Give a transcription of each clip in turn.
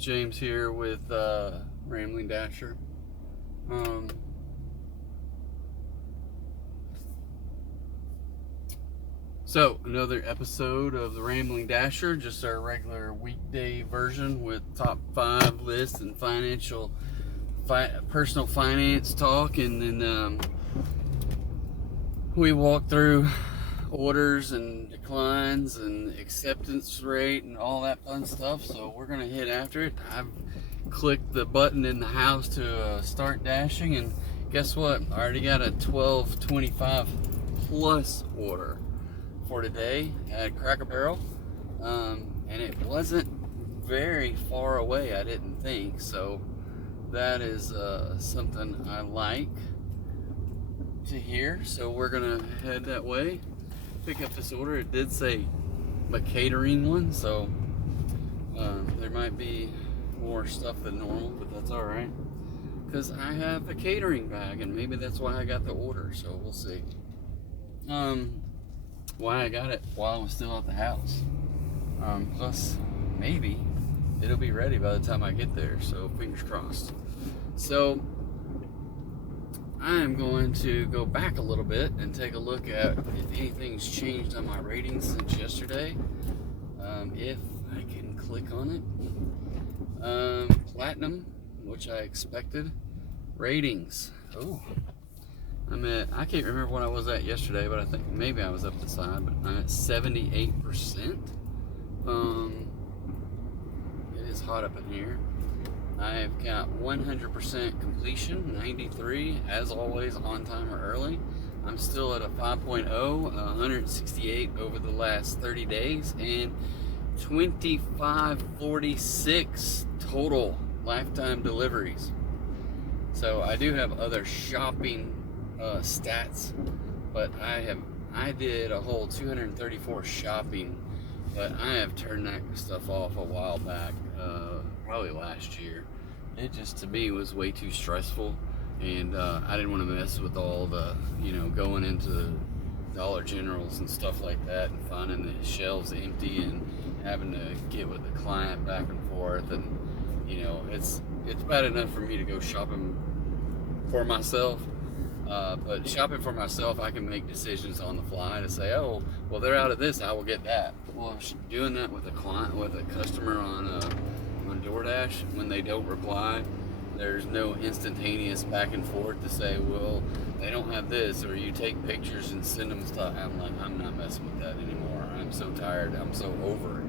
James here with Rambling Dasher. So, another episode of the Rambling Dasher, just our regular weekday version with top 5 lists and personal finance talk, and then we walk through orders and declines and acceptance rate and all that fun stuff. So we're gonna hit after it. I've clicked the button in the house to start dashing, and guess what? I already got a 12.25 plus order for today at Cracker Barrel, and it wasn't very far away, I didn't think. So that is something I like to hear. So we're gonna head that way, pick up this order. It did say a catering one, so there might be more stuff than normal, but that's all right, because I have a catering bag, and maybe that's why I got the order. So we'll see why I got it while I was still at the house. Plus maybe it'll be ready by the time I get there, so fingers crossed. So I am going to go back a little bit and take a look at if anything's changed on my ratings since yesterday. If I can click on it. Platinum, which I expected. Ratings. Oh, I can't remember what I was at yesterday, but I think maybe I was up the side, but I'm at 78%. It is hot up in here. I've got 100% completion, 93, as always, on time or early. I'm still at a 5.0, 168 over the last 30 days, and 2546 total lifetime deliveries. So I do have other shopping stats, but I did a whole 234 shopping, but I have turned that stuff off a while back, probably last year. It just, to me, was way too stressful, and I didn't want to mess with all the, going into Dollar Generals and stuff like that and finding the shelves empty and having to get with the client back and forth. And it's bad enough for me to go shopping for myself, but shopping for myself, I can make decisions on the fly to say, oh, well, they're out of this, I will get that. Well, doing that with a client, with a customer on DoorDash, when they don't reply, there's no instantaneous back and forth to say, well, they don't have this, or you take pictures and send them stuff. I'm like, I'm not messing with that anymore. I'm so tired. I'm so over it.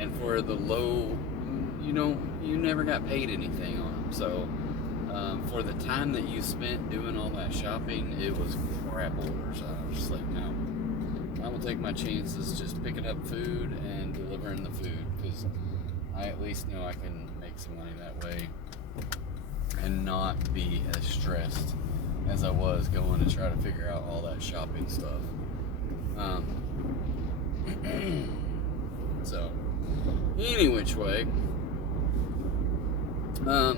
And for the low, you never got paid anything on them. So for the time that you spent doing all that shopping, it was crap orders. I was just like, no, I will take my chances just picking up food and delivering the food, because I at least know I can make some money that way and not be as stressed as I was going to try to figure out all that shopping stuff. So, any which way, I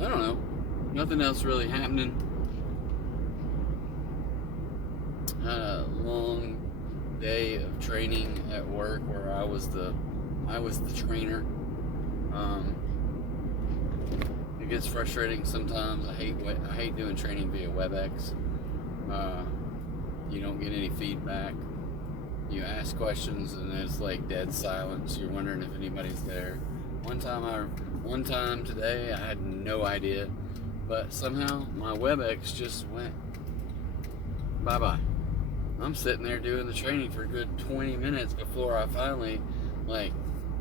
don't know. Nothing else really happening. Had a long day of training at work where I was the trainer. It gets frustrating sometimes. I hate doing training via WebEx. You don't get any feedback. You ask questions and it's like dead silence. You're wondering if anybody's there. One time today, I had no idea, but somehow my WebEx just went bye-bye. I'm sitting there doing the training for a good 20 minutes before I finally,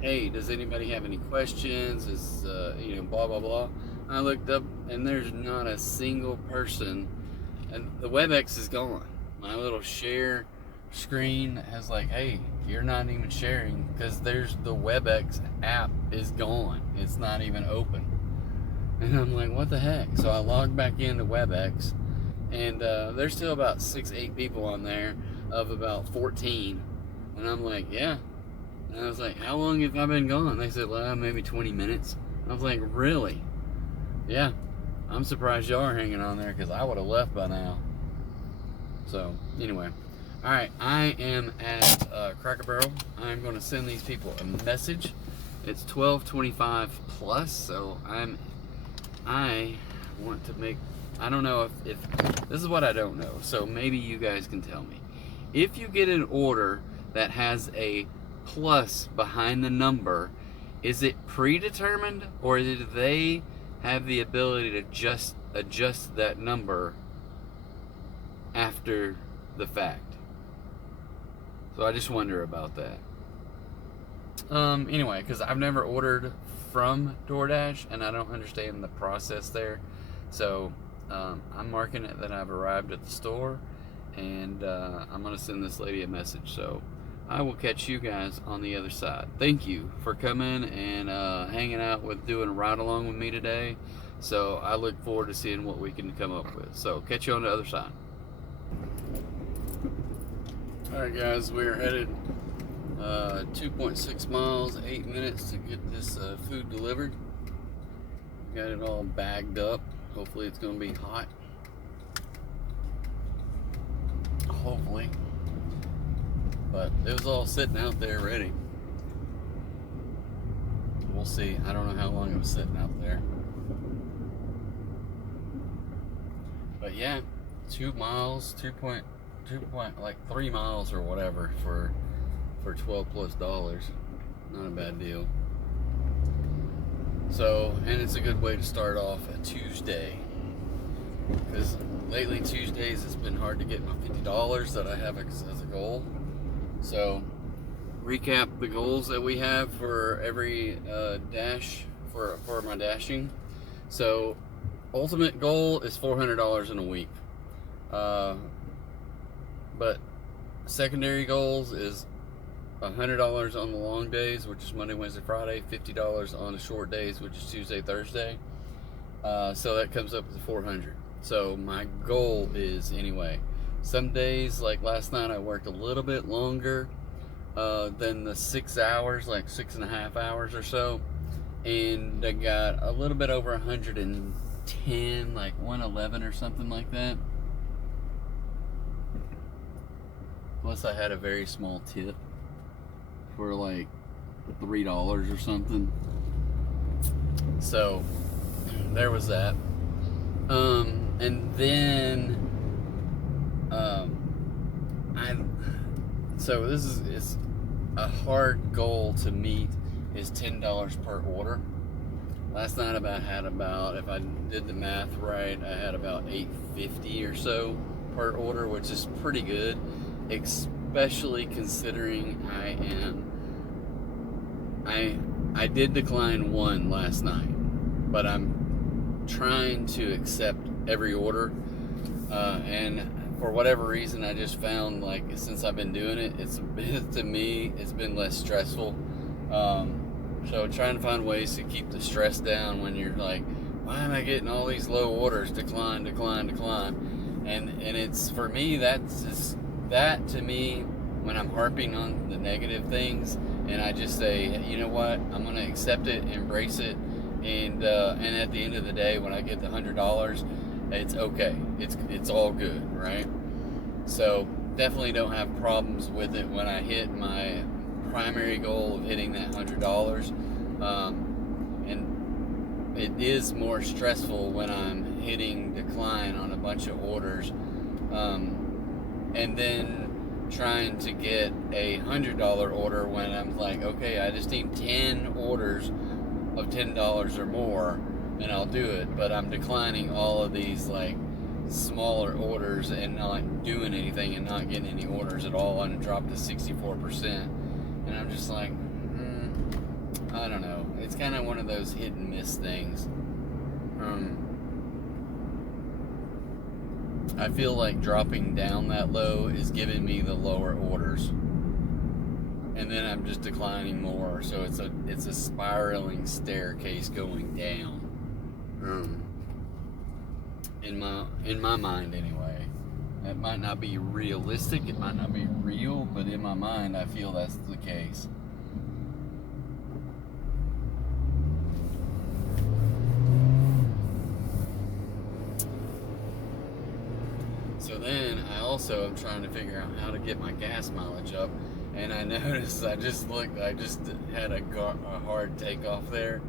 hey, does anybody have any questions? Is, blah, blah, blah. I looked up, and there's not a single person, and the WebEx is gone. My little share screen has hey, you're not even sharing, because there's the WebEx app is gone. It's not even open. And I'm like, what the heck? So I logged back into WebEx, and there's still about 6-8 people on there of about 14. And I'm like, yeah. And I was like, how long have I been gone? They said, well, maybe 20 minutes. I was like, really? Yeah. I'm surprised y'all are hanging on there, because I would have left by now. So, anyway. All right, I am at Cracker Barrel. I'm going to send these people a message. It's 12:25 plus, so I want to make. I don't know if this is what I don't know. So maybe you guys can tell me. If you get an order that has a plus behind the number, is it predetermined, or do they have the ability to just adjust that number after the fact? So I just wonder about that. Anyway, because I've never ordered from DoorDash and I don't understand the process there. So I'm marking it that I've arrived at the store, and I'm going to send this lady a message. So I will catch you guys on the other side. Thank you for coming and hanging out with doing a ride along with me today. So I look forward to seeing what we can come up with. So catch you on the other side. Alright guys, we're headed 2.6 miles, 8 minutes to get this food delivered. Got it all bagged up. Hopefully it's going to be hot. Hopefully. But it was all sitting out there ready. We'll see. I don't know how long it was sitting out there. But yeah, 2 miles, 3 miles or whatever for $12 plus. Not a bad deal. So, and it's a good way to start off a Tuesday, because lately Tuesdays it's been hard to get my $50 that I have as a goal. So recap the goals that we have for every dash for my dashing. So ultimate goal is $400 in a week, but secondary goals is $100 on the long days, which is Monday, Wednesday, Friday, $50 on the short days, which is Tuesday, Thursday. So that comes up to $400. So my goal is, anyway, some days, like last night, I worked a little bit longer than the 6 hours, like 6.5 hours or so, and I got a little bit over 110, like 111 or something like that. Plus I had a very small tip for like $3 or something. So there was that. And then so this is a hard goal to meet, is $10 per order. Last night I had about, if I did the math right, I had about $8.50 or so per order, which is pretty good, especially considering I did decline one last night, but I'm trying to accept every order, and for whatever reason I just found, like, since I've been doing it, to me it's been less stressful. So trying to find ways to keep the stress down when you're like, why am I getting all these low orders, decline, and it's, for me, that's just, that to me, when I'm harping on the negative things, and I just say, you know what, I'm gonna accept it, embrace it, and at the end of the day, when I get the $100, it's okay, it's all good, right? So definitely don't have problems with it when I hit my primary goal of hitting that $100, and it is more stressful when I'm hitting decline on a bunch of orders, and then trying to get a $100 order when I'm like, okay, I just need 10 orders of $10 or more and I'll do it, but I'm declining all of these like smaller orders and not doing anything and not getting any orders at all, and it dropped to 64%, and I'm just like, I don't know, it's kind of one of those hit and miss things. I feel like dropping down that low is giving me the lower orders, and then I'm just declining more, so it's a spiraling staircase going down. In my mind anyway. It might not be realistic, it might not be real, but in my mind I feel that's the case. So then I also am trying to figure out how to get my gas mileage up, and I noticed I just had a hard takeoff there,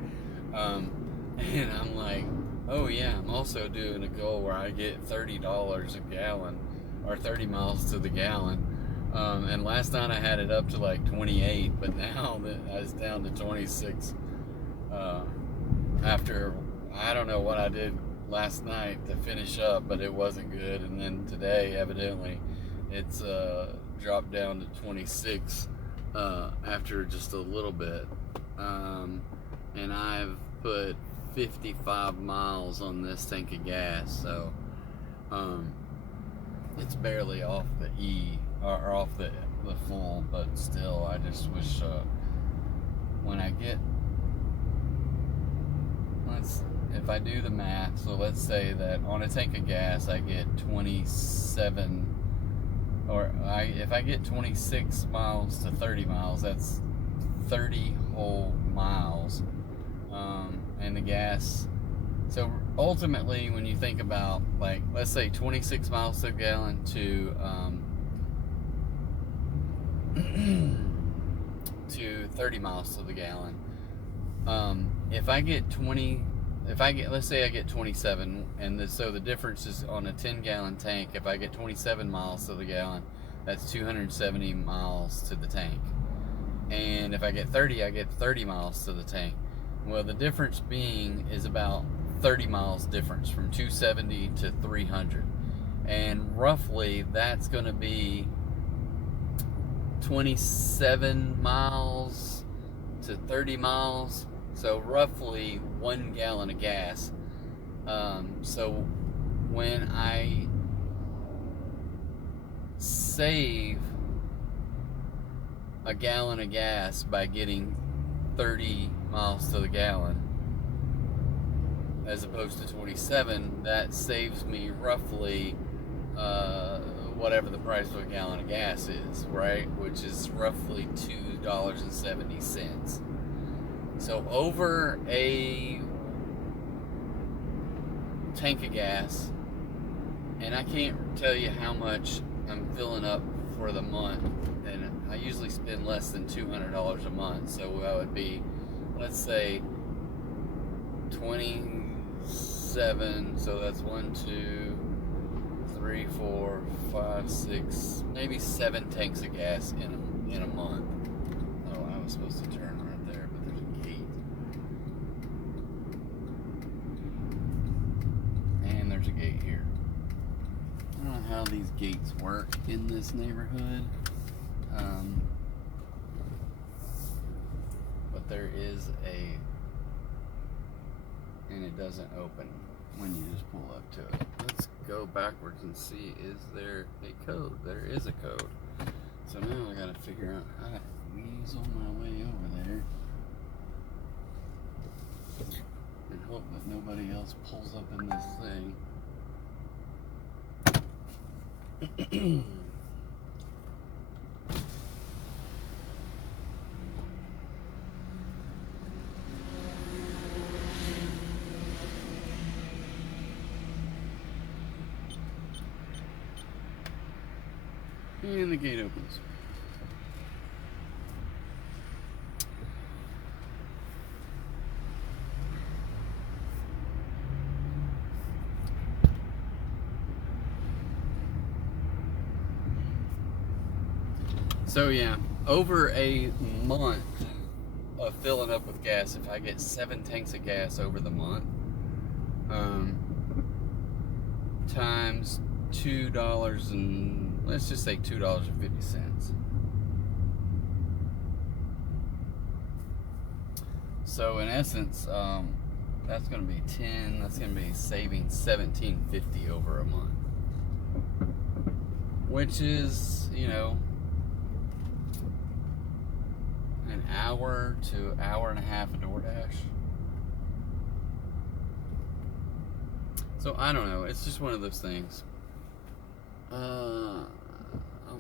and I'm like, oh yeah, I'm also doing a goal where I get $30 a gallon, or 30 miles to the gallon. And last night I had it up to like 28, but now that I was down to 26. After, I don't know what I did last night to finish up, but it wasn't good. And then today, evidently, it's dropped down to 26 after just a little bit. And I've put 55 miles on this tank of gas, so it's barely off the or off the full, but still, I just wish when I get, if I do the math, so let's say that on a tank of gas I get 27, or if I get 26 miles to 30 miles, that's 30 whole miles, and the gas. So ultimately, when you think about, like, let's say 26 miles to a gallon to to 30 miles to the gallon. Let's say I get 27, and so the difference is on a 10-gallon tank. If I get 27 miles to the gallon, that's 270 miles to the tank. And if I get 30, I get 30 miles to the tank. Well, the difference being is about 30 miles difference from 270 to 300. And roughly that's going to be 27 miles to 30 miles. So roughly 1 gallon of gas. So when I save a gallon of gas by getting 30 miles to the gallon as opposed to 27, that saves me roughly whatever the price of a gallon of gas is, right? Which is roughly $2.70. So over a tank of gas, and I can't tell you how much I'm filling up for the month, and I usually spend less than $200 a month, so that would be, let's say, 27, so that's 1, 2, 3, 4, 5, 6, maybe 7 tanks of gas in a month. Oh, I was supposed to turn right there, but there's a gate. And there's a gate here. I don't know how these gates work in this neighborhood, but there is and it doesn't open when you just pull up to it. Let's go backwards and see, is there a code? There is a code. So now I gotta figure out how to weasel my way over there and hope that nobody else pulls up in this thing. And the gate opens. So yeah, over a month of filling up with gas, if I get 7 tanks of gas over the month, times $2 and let's just say $2.50. So in essence, that's going to be 10. That's going to be saving $17.50 over a month, which is, you know, an hour to hour and a half of DoorDash. So I don't know. It's just one of those things. I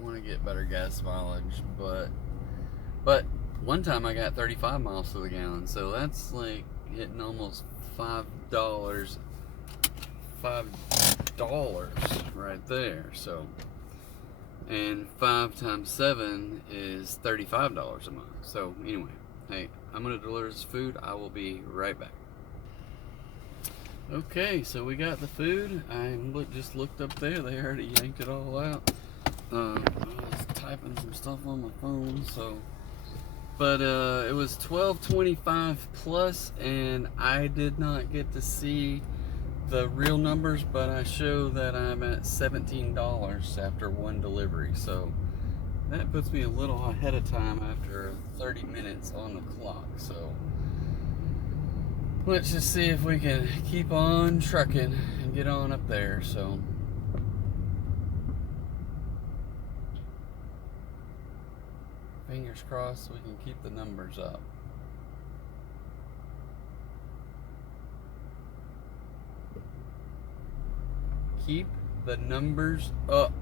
want to get better gas mileage, but one time I got 35 miles to the gallon, so that's like hitting almost $5 $5 right there. So, and 5 times 7 is $35 a month. So anyway, hey, I'm gonna deliver this food. I will be right back. Okay, so we got the food. Just looked up there. They already yanked it all out. I was typing some stuff on my phone, so. But it was $12.25 plus, and I did not get to see the real numbers, but I show that I'm at $17 after one delivery. So that puts me a little ahead of time after 30 minutes on the clock. So let's just see if we can keep on trucking and get on up there. So fingers crossed we can keep the numbers up. Keep the numbers up.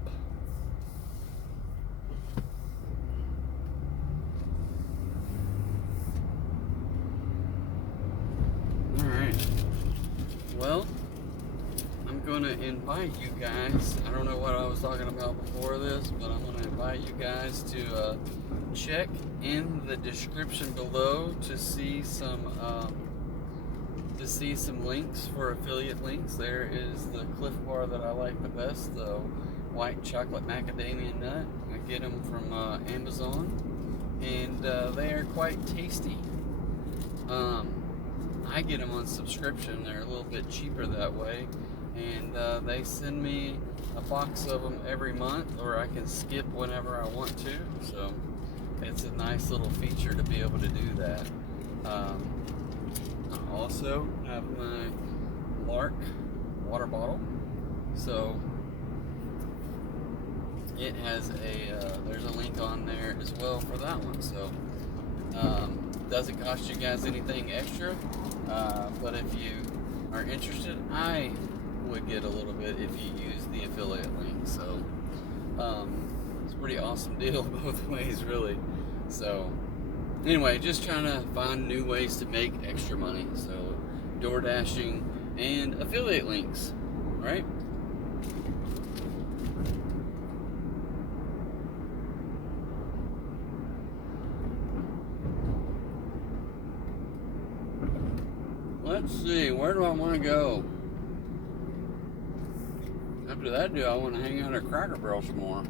Alright. Well, I'm going to invite you guys. I don't know what I was talking about before this, but I'm going to invite you guys to check in the description below to see some links for affiliate links. There is the Cliff Bar that I like the best, the white chocolate macadamia nut. I get them from Amazon, and they are quite tasty. I get them on subscription. They're a little bit cheaper that way, and they send me a box of them every month, or I can skip whenever I want to. So it's a nice little feature to be able to do that. I also have my Lark water bottle, so it has there's a link on there as well for that one. So doesn't cost you guys anything extra, but if you are interested, I would get a little bit if you use the affiliate link. So it's a pretty awesome deal both ways, really. So anyway, just trying to find new ways to make extra money. So door dashing and affiliate links, right? Let's see, where do I want to go? After that, I want to hang out at Cracker Barrel some more.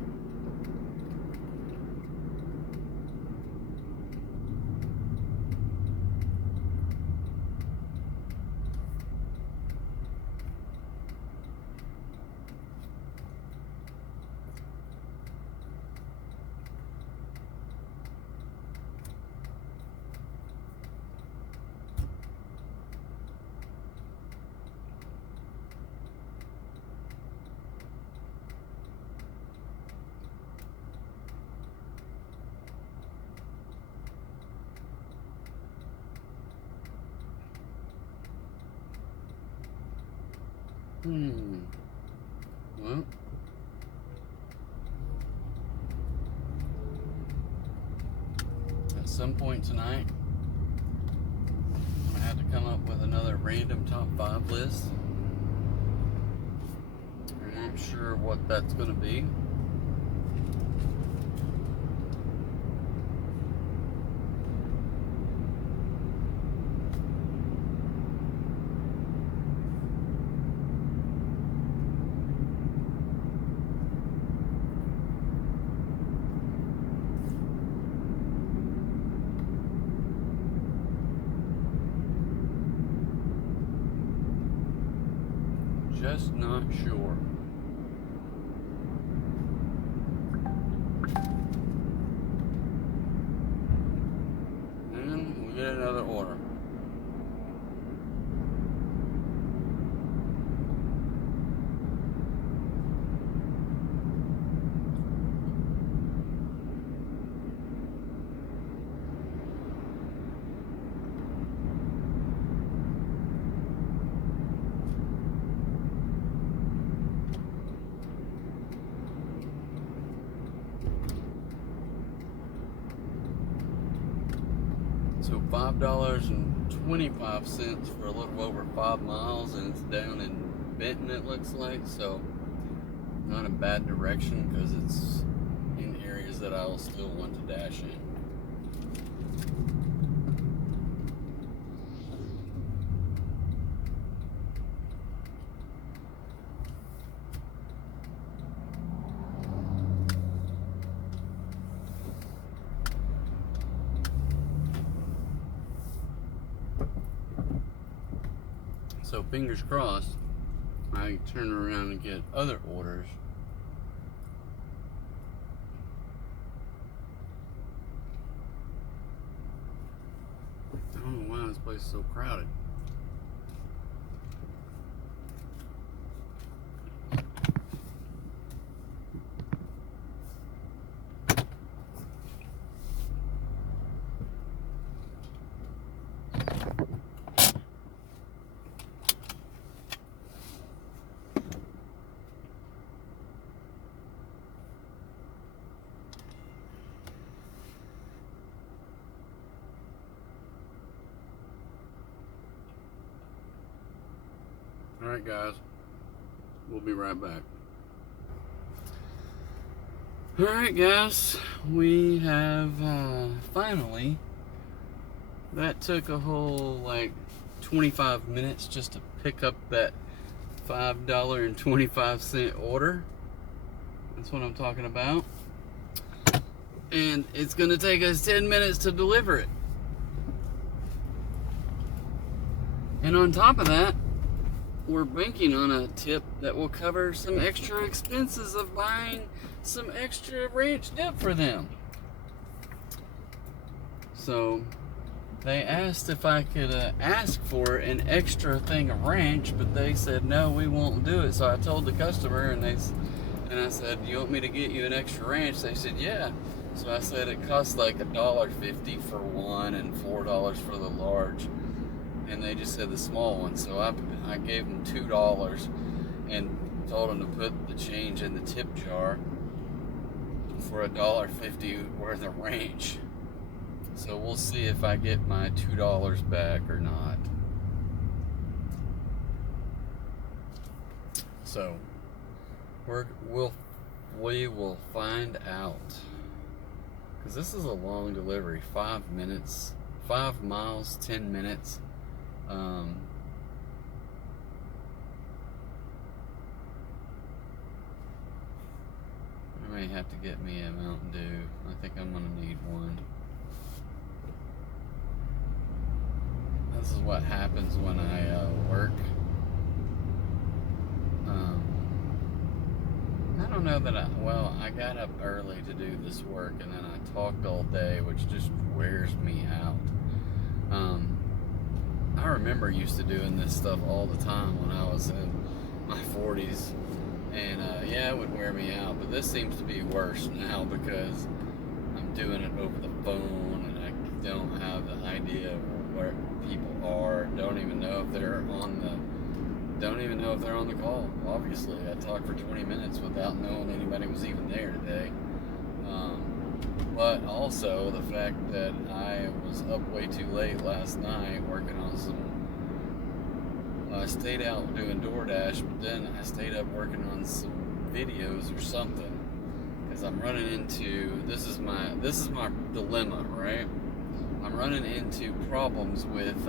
Well, at some point tonight, I'm gonna have to come up with another random top 5 list. I'm not sure what that's gonna be. Just not sure. And we get another order. So $5.25 for a little over 5 miles, and it's down in Benton, it looks like, so not a bad direction because it's in areas that I'll still want to dash in. So fingers crossed, I turn around and get other orders. I don't know why this place is so crowded. Alright guys, we'll be right back. Alright guys, we have finally, that took a whole like 25 minutes just to pick up that $5.25 order. That's what I'm talking about. And it's going to take us 10 minutes to deliver it. And on top of that, we're banking on a tip that will cover some extra expenses of buying some extra ranch dip for them. So they asked if I could ask for an extra thing of ranch, but they said no, we won't do it. So I told the customer, and I said, "You want me to get you an extra ranch?" They said, "Yeah." So I said it costs like $1.50 for one and $4 for the large. And they just said the small one, so I gave them $2 and told them to put the change in the tip jar for $1.50 worth of ranch. So we'll see if I get my $2 back or not. So we will find out, because this is a long delivery. 5 minutes, 5 miles, 10 minutes. I may have to get me a Mountain Dew. I think I'm gonna need one. This is what happens when I work. I don't know that I got up early to do this work, and then I talked all day, which just wears me out. I remember used to doing this stuff all the time when I was in my 40s, and yeah, it would wear me out, but this seems to be worse now because I'm doing it over the phone, and I don't have the idea of where people are. Don't even know if they're on the call. Obviously, I talked for 20 minutes without knowing anybody was even there today. But also the fact that I was up way too late last night working on I stayed out doing DoorDash, but then I stayed up working on some videos or something, because I'm running into, this is my dilemma, right? I'm running into problems with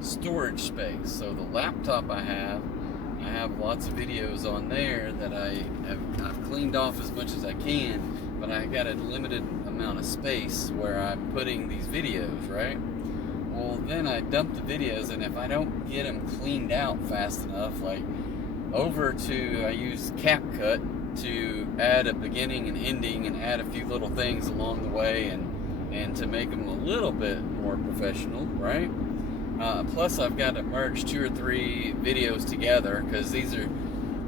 storage space. So the laptop I have lots of videos on there that I've cleaned off as much as I can, but I got a limited amount of space where I'm putting these videos, right? Well, then I dump the videos, and if I don't get them cleaned out fast enough, like I use CapCut to add a beginning and ending and add a few little things along the way, and to make them a little bit more professional, right? Plus I've got to merge 2 or 3 videos together, because these are,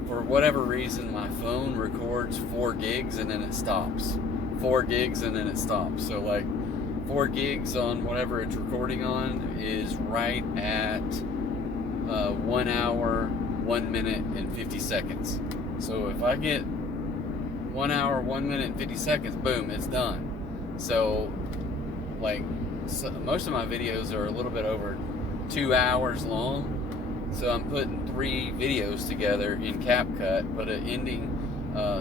for whatever reason, my phone records 4 gigs and then it stops. 4 gigs and then it stops. So like 4 gigs on whatever it's recording on is right at 1 hour, 1 minute, and 50 seconds. So if I get 1 hour, 1 minute, and 50 seconds, boom, it's done. So like most of my videos are a little bit over 2 hours long, So I'm putting 3 videos together in CapCut, put an ending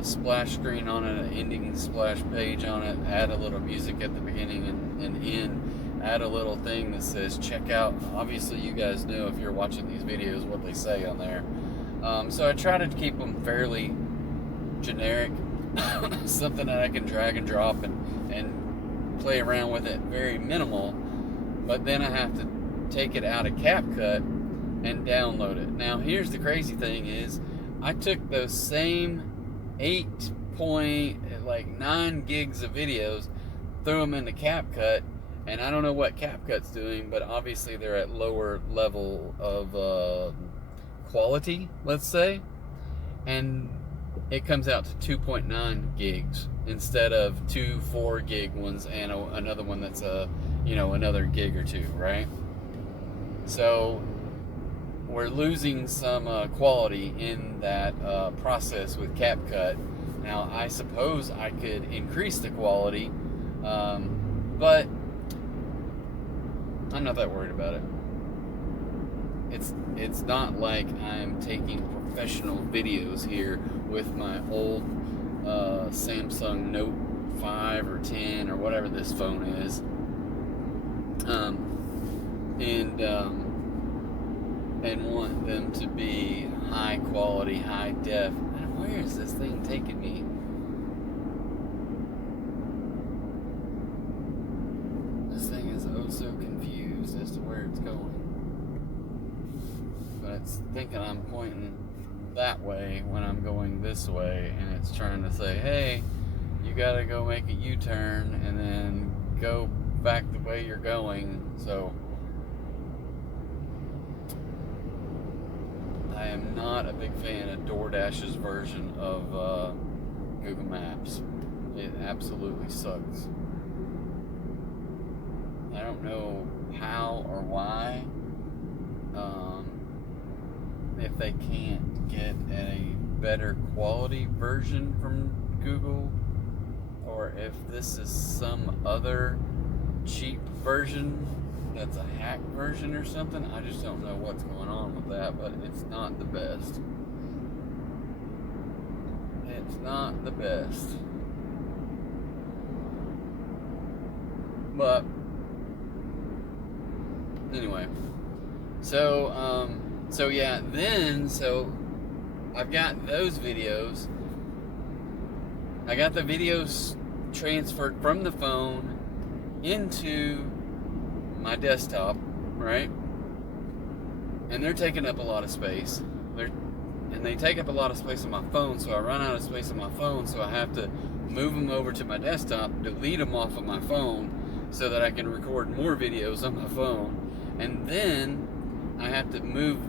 splash screen on it, an ending splash page on it, add a little music at the beginning and end, add a little thing that says check out. Obviously you guys know if you're watching these videos what they say on there. So I try to keep them fairly generic, something that I can drag and drop and play around with it, very minimal. But then I have to take it out of CapCut and download it. Now here's the crazy thing is I took those same 8.9 gigs of videos, threw them into CapCut, and I don't know what CapCut's doing, but obviously they're at lower level of quality, let's say, and it comes out to 2.9 gigs instead of 2 4 gig ones and another one that's another gig or two, right? So we're losing some quality in that process with CapCut. Now, I suppose I could increase the quality, but I'm not that worried about it. It's not like I'm taking professional videos here with my old Samsung Note 5 or 10 or whatever this phone is, and want them to be high quality, high def. Where is this thing taking me? This thing is oh so confused as to where it's going. But it's thinking I'm pointing that way when I'm going this way, and it's trying to say, hey, you gotta go make a U-turn and then go back the way you're going. So I am not a big fan of DoorDash's version of Google Maps. It absolutely sucks. I don't know how or why. If they can't get a better quality version from Google, or if this is some other cheap version that's a hack version or something. I just don't know what's going on with that, but it's not the best. It's not the best. But anyway, so I've got those videos. I got the videos transferred from the phone into my desktop, right? And they're taking up a lot of space. They take up a lot of space on my phone, so I run out of space on my phone, so I have to move them over to my desktop, delete them off of my phone, so that I can record more videos on my phone. And then I have to move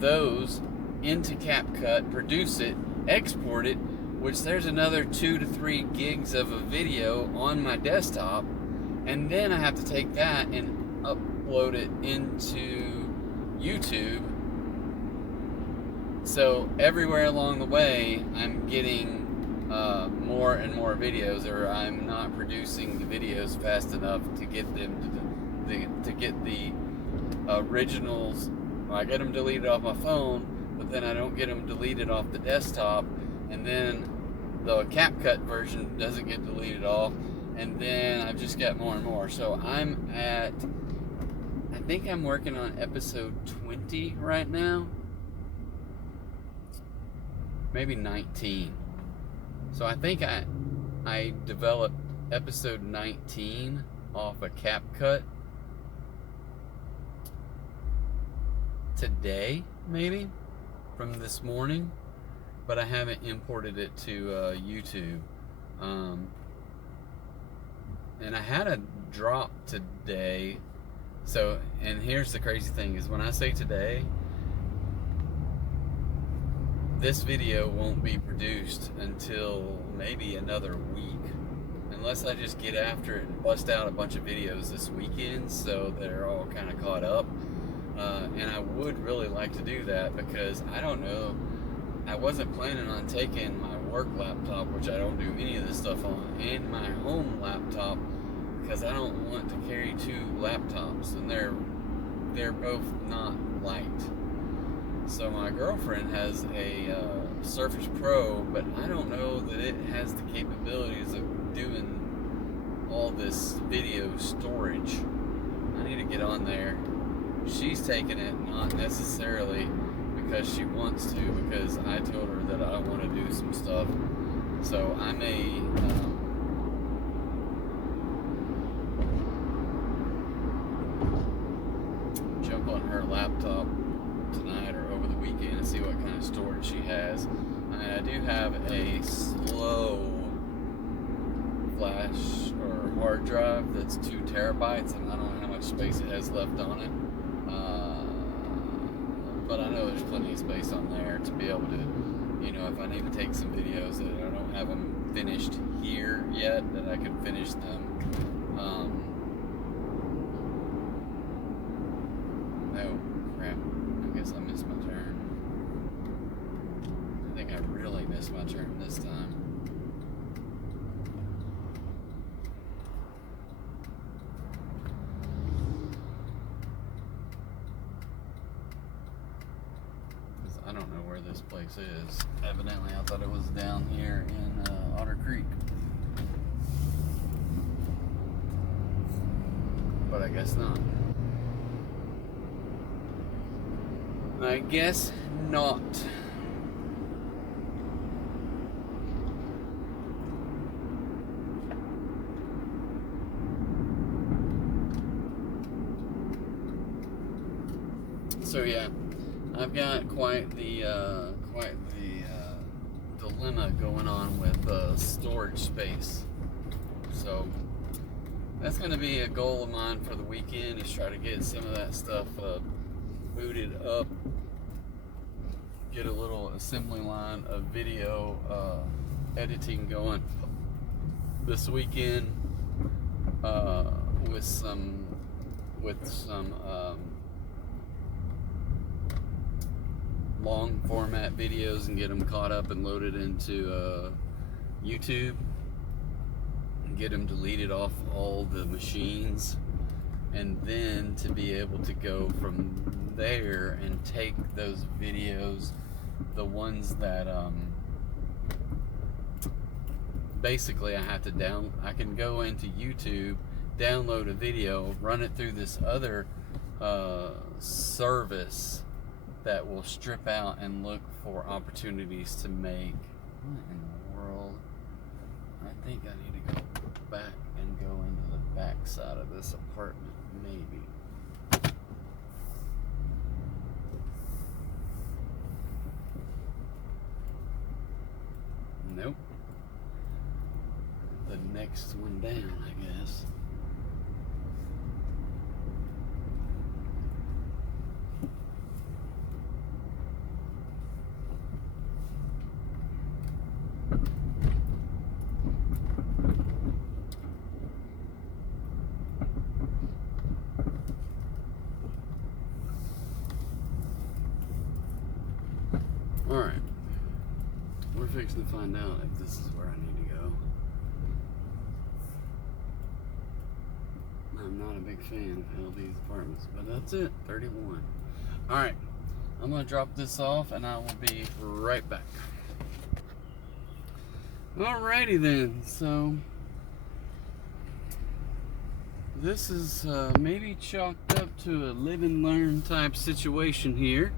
those into CapCut, produce it, export it, which there's another 2 to 3 gigs of a video on my desktop, and then I have to take that and upload it into YouTube. So everywhere along the way, I'm getting more and more videos, or I'm not producing the videos fast enough to get them to get the originals. I get them deleted off my phone, but then I don't get them deleted off the desktop, and then the CapCut version doesn't get deleted off, and then I've just got more and more. So I think I'm working on episode 20 right now, maybe 19. So I think I developed episode 19 off of CapCut today, maybe, from this morning, but I haven't imported it to YouTube. And I had a drop today. So, and here's the crazy thing is when I say today, this video won't be produced until maybe another week, unless I just get after it and bust out a bunch of videos this weekend so they're all kind of caught up. And I would really like to do that, because I don't know, I wasn't planning on taking my work laptop, which I don't do any of this stuff on, and my home laptop, because I don't want to carry 2 laptops, and they're both not light. So my girlfriend has a Surface Pro, but I don't know that it has the capabilities of doing all this video storage. I need to get on there. She's taking it not necessarily because she wants to, because I told her that I want to do some stuff. So I may jump on her laptop tonight or over the weekend and see what kind of storage she has. I do have a slow flash or hard drive that's 2 terabytes, and I don't know how much space it has left on it. But I know there's plenty of space on there to be able to, you know, if I need to take some videos that I don't have them finished here yet, that I can finish them. Oh, crap. I guess I missed my turn. I think I really missed my turn this time. I don't know where this place is. Evidently, I thought it was down here in Otter Creek. But I guess not. I guess not. So yeah, I've got quite the dilemma going on with storage space. So that's going to be a goal of mine for the weekend, is try to get some of that stuff booted up, get a little assembly line of video editing going this weekend with some long format videos and get them caught up and loaded into YouTube and get them deleted off all the machines, and then to be able to go from there and take those videos, the ones that basically I can go into YouTube, download a video, run it through this other service that will strip out and look for opportunities to make. What in the world? I think I need to go back and go into the back side of this apartment, maybe. Nope. The next one down, I guess. Alright, we're fixing to find out if this is where I need to go. I'm not a big fan of LD's apartments, but that's it, 31. Alright, I'm going to drop this off and I will be right back. Alrighty then, so this is maybe chalked up to a live and learn type situation here.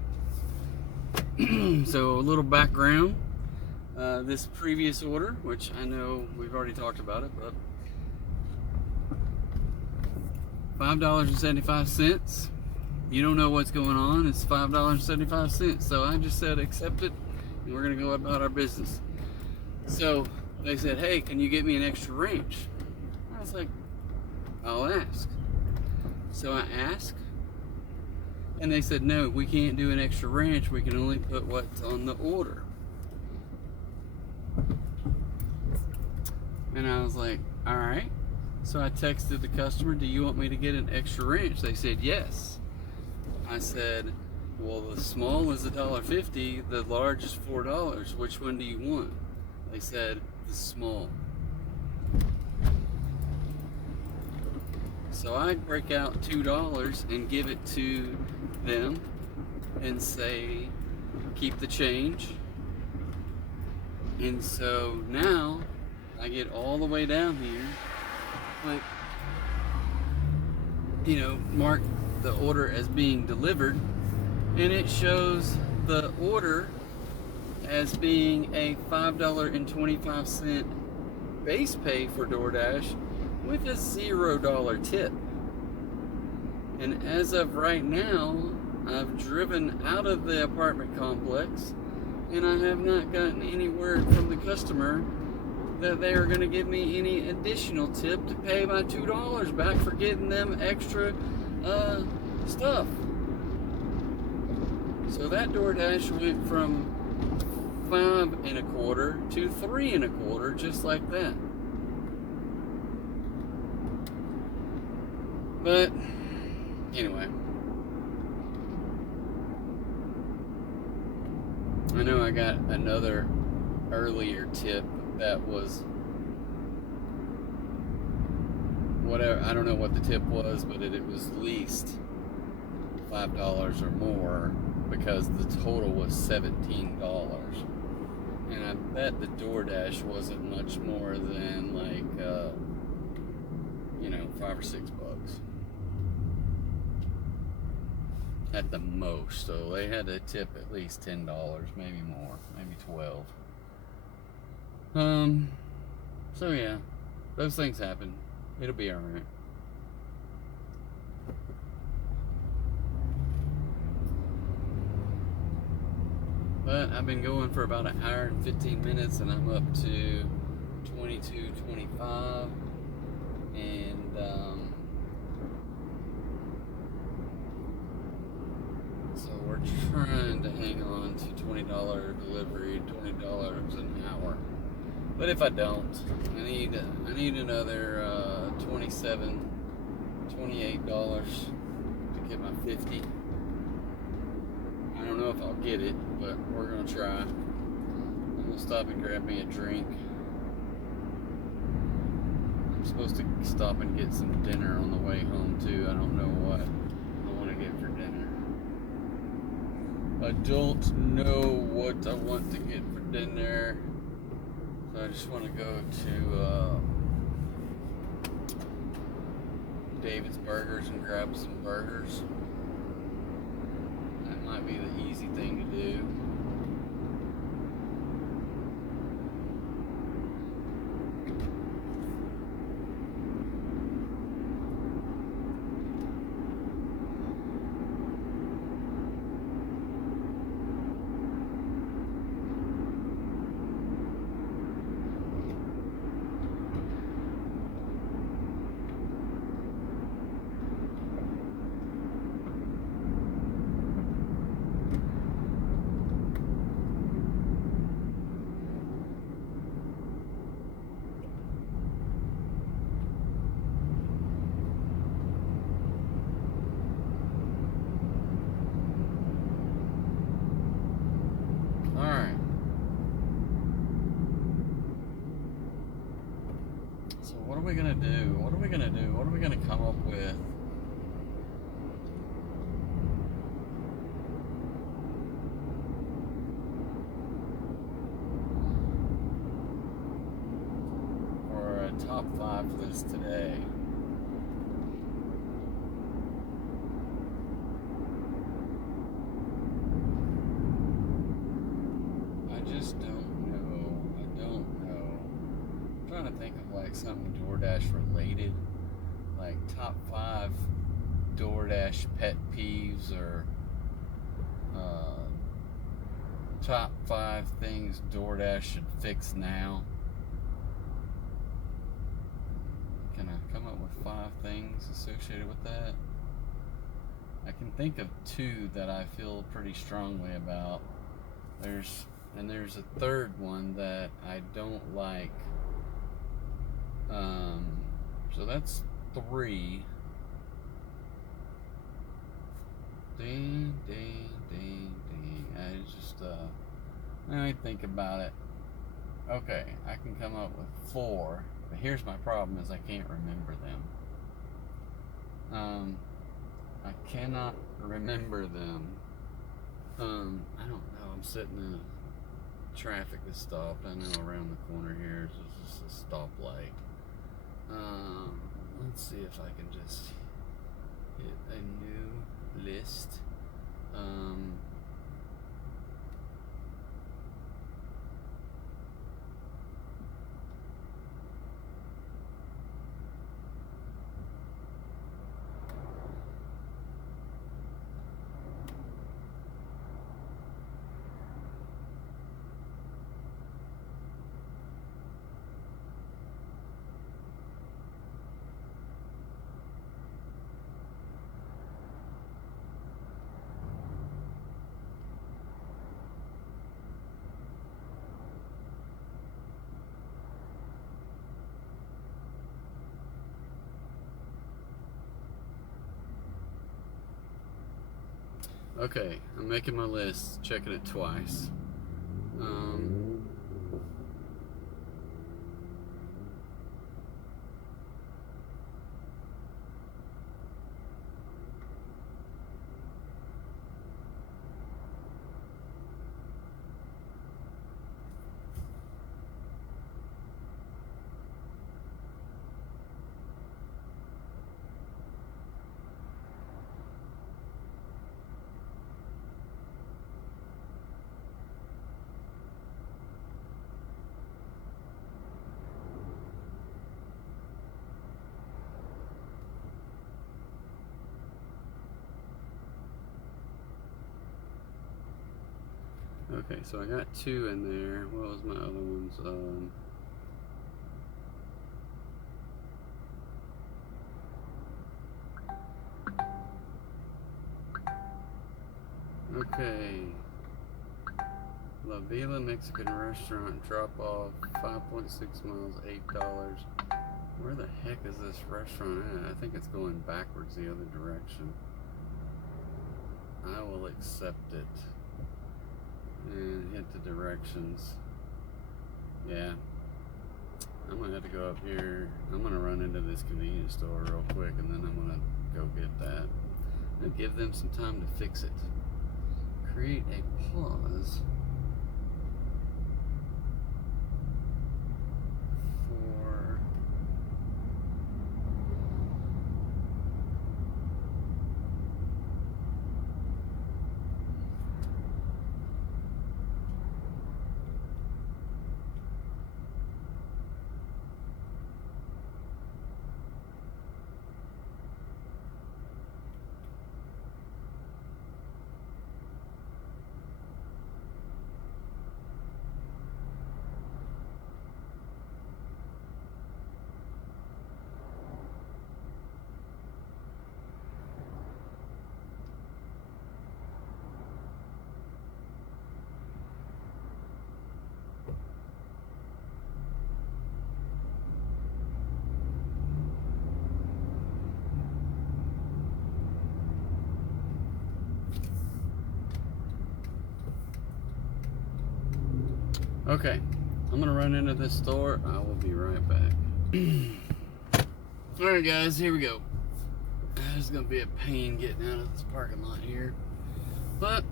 So a little background, this previous order, which I know we've already talked about it, but $5.75. You don't know what's going on, it's $5.75. So I just said accept it and we're gonna go about our business. So they said, hey, can you get me an extra ranch? I was like, I'll ask. So I asked, and they said, no, we can't do an extra ranch. We can only put what's on the order. And I was like, all right. So I texted the customer, do you want me to get an extra ranch? They said, yes. I said, well, the small is $1.50, the large is $4. Which one do you want? They said, the small. So I break out $2 and give it to them and say, keep the change. And so now I get all the way down here, like, mark the order as being delivered, and it shows the order as being a $5.25 base pay for DoorDash with a $0 tip. And as of right now, I've driven out of the apartment complex, and I have not gotten any word from the customer that they are going to give me any additional tip to pay my $2 back for getting them extra stuff. So that DoorDash went from 5 1/4 to 3 1/4, just like that. But anyway, I know I got another earlier tip that was whatever. I don't know what the tip was, but it was at least $5 or more, because the total was $17. And I bet the DoorDash wasn't much more than like $5 or $6 at the most. So they had to tip at least $10, maybe more, maybe $12. So yeah, those things happen. It'll be alright. But I've been going for about an hour and 15 minutes, and I'm up to 22.25, and so we're trying to hang on to $20 delivery, $20 an hour. But if I don't, I need another $27, $28 to get my 50. I don't know if I'll get it, but we're gonna try. I'm gonna stop and grab me a drink. I'm supposed to stop and get some dinner on the way home too. I don't know what I want to get for dinner. I don't know what I want to get for dinner. So I just want to go to David's Burgers and grab some burgers. That might be the easy thing to do. What are we gonna do? What are we gonna do? What are we gonna come up with? For a top 5 list today. I just don't know. I don't know. I'm trying to think of like something DoorDash related, like top 5 DoorDash pet peeves, or top 5 things DoorDash should fix now. Can I come up with 5 things associated with that? I can think of 2 that I feel pretty strongly about. There's a third one that I don't like. So that's 3. Ding, ding, ding, ding. I just, let me think about it. Okay, I can come up with 4, but here's my problem is I can't remember them. I cannot remember them. I don't know. I'm sitting in traffic is stopped. I know around the corner here is just a stoplight. Let's see if I can just hit a new list. Okay, I'm making my list, checking it twice. Okay, so I got 2 in there. What was my other ones? Okay. La Villa Mexican Restaurant, drop off, 5.6 miles, $8. Where the heck is this restaurant at? I think it's going backwards the other direction. I will accept it. And hit the directions. Yeah. I'm gonna have to go up here. I'm gonna run into this convenience store real quick and then I'm gonna go get that. And give them some time to fix it. Create a pause for Okay, I'm gonna run into this store. I will be right back. Alright guys, here we go. It's gonna be a pain getting out of this parking lot here, but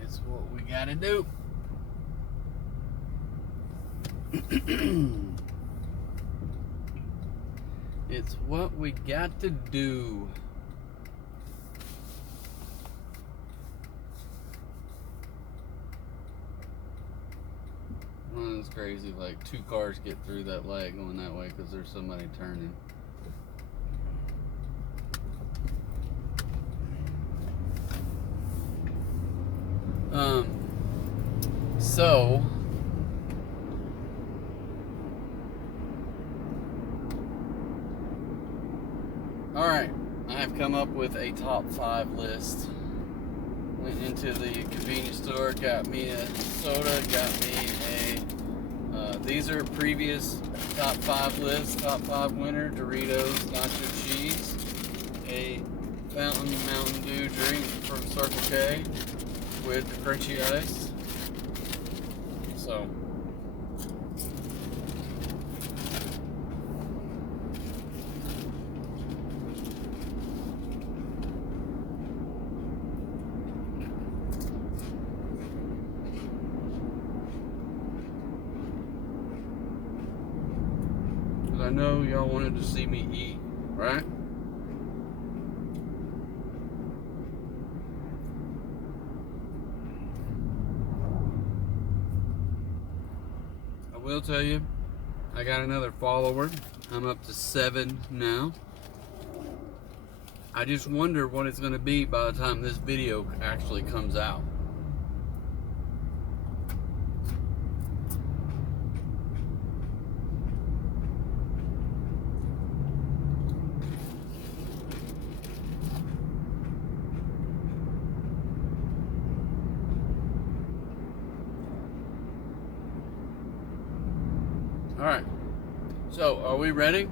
it's what we gotta do. It's what we got to do. It's crazy, like 2 cars get through that light going that way because there's somebody turning. So all right, I have come up with a top 5 list. Went into the convenience store, got me a soda, got me a these are previous top 5 lists. Top 5 winner: Doritos Nacho Cheese, a Fountain Mountain Dew drink from Circle K with crunchy ice. So I know y'all wanted to see me eat, right? I will tell you, I got another follower. I'm up to 7 now. I just wonder what it's going to be by the time this video actually comes out. Alright, so are we ready?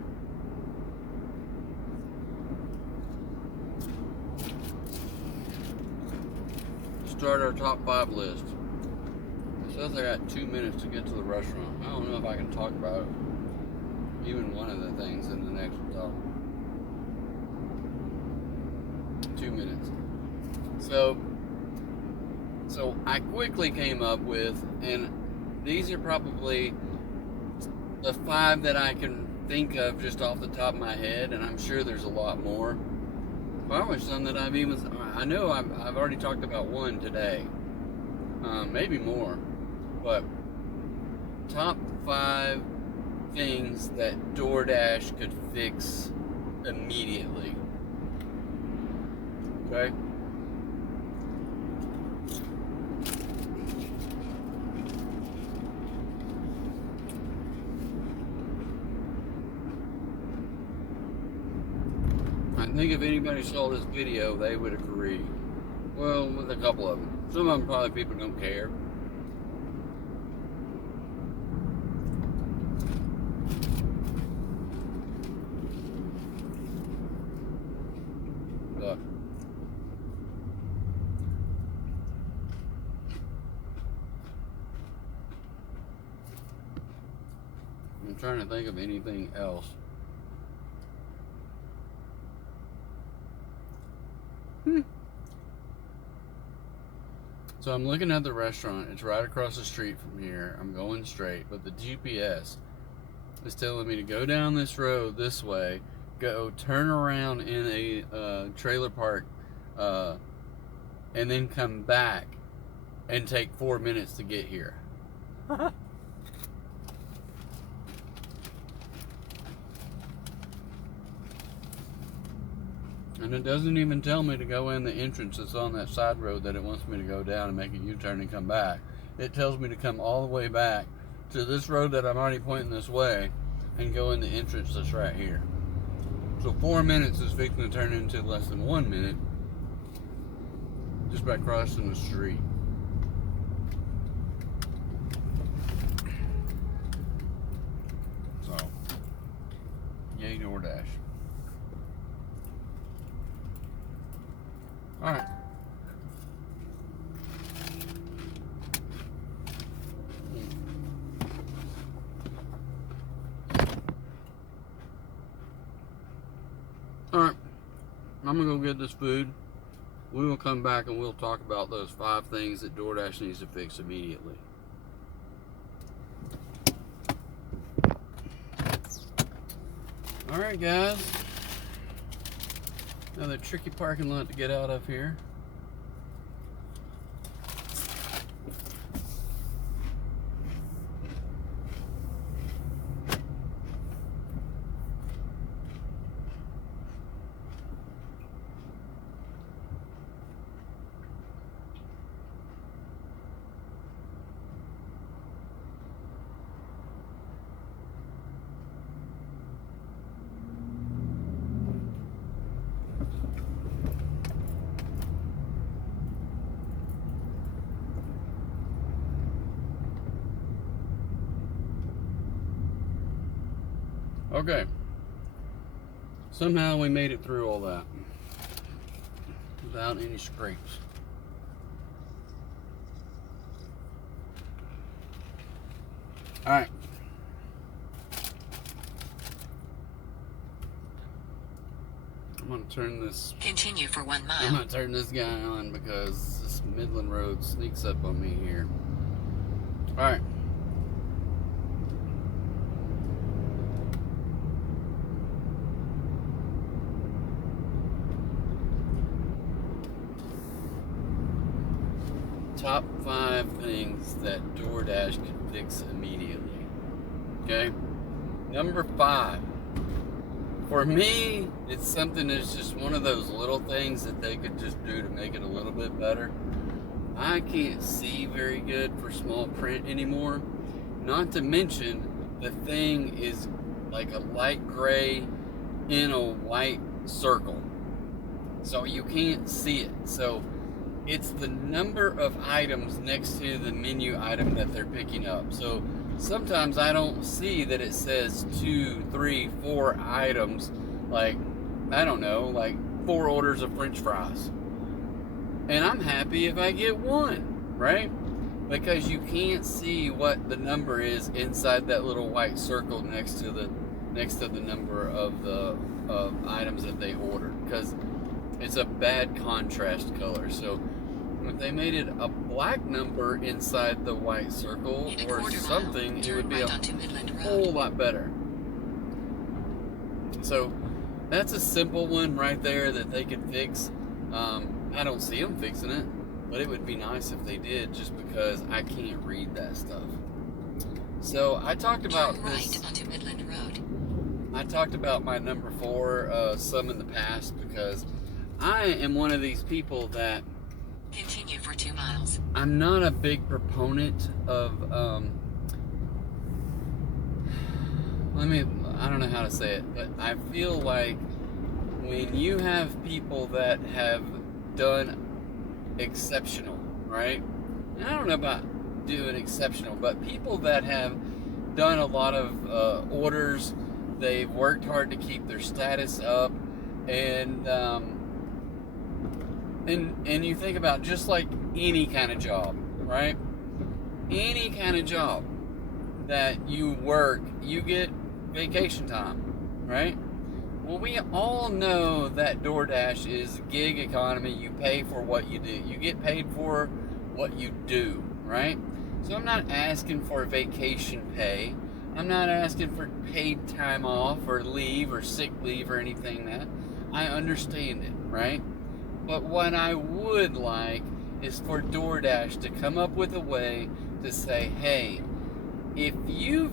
Start our top 5 list. It says I got 2 minutes to get to the restaurant. I don't know if I can talk about even one of the things in the next 2 minutes. So I quickly came up with, and these are probably the 5 that I can think of just off the top of my head, and I'm sure there's a lot more. Probably some that I know I've already talked about one today, maybe more, but top 5 things that DoorDash could fix immediately. Okay? I think if anybody saw this video, they would agree. Well, with a couple of them. Some of them probably people don't care. But I'm trying to think of anything else. So I'm looking at the restaurant. It's right across the street from here. I'm going straight, but the GPS is telling me to go down this road this way, go turn around in a trailer park, and then come back and take 4 minutes to get here. And it doesn't even tell me to go in the entrance that's on that side road that it wants me to go down and make a U-turn and come back. It tells me to come all the way back to this road that I'm already pointing this way and go in the entrance that's right here. So 4 minutes is fixing to turn into less than 1 minute just by crossing the street. So, yay DoorDash. Alright. Alright. I'm gonna go get this food. We will come back and we'll talk about those 5 things that DoorDash needs to fix immediately. Alright guys. Another tricky parking lot to get out of here. Okay. Somehow we made it through all that without any scrapes. Alright. I'm gonna turn this. Continue for 1 mile. I'm gonna turn this guy on because this Midland Road sneaks up on me here. Alright. that DoorDash can fix immediately. Okay? Number 5. For me, it's something that's just one of those little things that they could just do to make it a little bit better. I can't see very good for small print anymore. Not to mention, the thing is like a light gray in a white circle. So you can't see it. So it's the number of items next to the menu item that they're picking up. So sometimes I don't see that it says 2, 3, 4 items, like, I don't know, like 4 orders of French fries. And I'm happy if I get 1, right? Because you can't see what the number is inside that little white circle next to the number of the items that they ordered, because it's a bad contrast color. So if they made it a black number inside the white circle or something, it would be a whole lot better. So that's a simple one right there that they could fix. I don't see them fixing it, but it would be nice if they did, just because I can't read that stuff. So I talked about this. I talked about my number 4 some in the past, because I am one of these people that continue for 2 miles. I'm not a big proponent of I don't know how to say it, but I feel like when you have people that have done exceptional, right? And I don't know about doing exceptional, but people that have done a lot of orders, they've worked hard to keep their status up, and you think about just like any kind of job, right? Any kind of job that you work, you get vacation time, right? Well, we all know that DoorDash is gig economy. You pay for what you do. You get paid for what you do, right? So I'm not asking for vacation pay. I'm not asking for paid time off or leave or sick leave or anything that. I understand it, right? But what I would like is for DoorDash to come up with a way to say, hey, if you've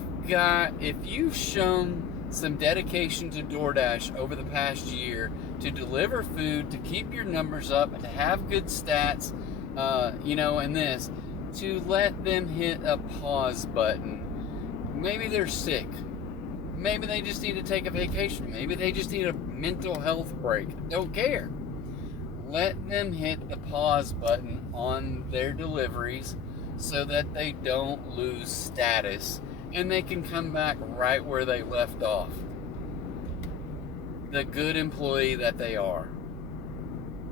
shown some dedication to DoorDash over the past year to deliver food, to keep your numbers up, to have good stats, and this, to let them hit a pause button. Maybe they're sick. Maybe they just need to take a vacation. Maybe they just need a mental health break. Don't care. Let them hit the pause button on their deliveries so that they don't lose status and they can come back right where they left off. The good employee that they are.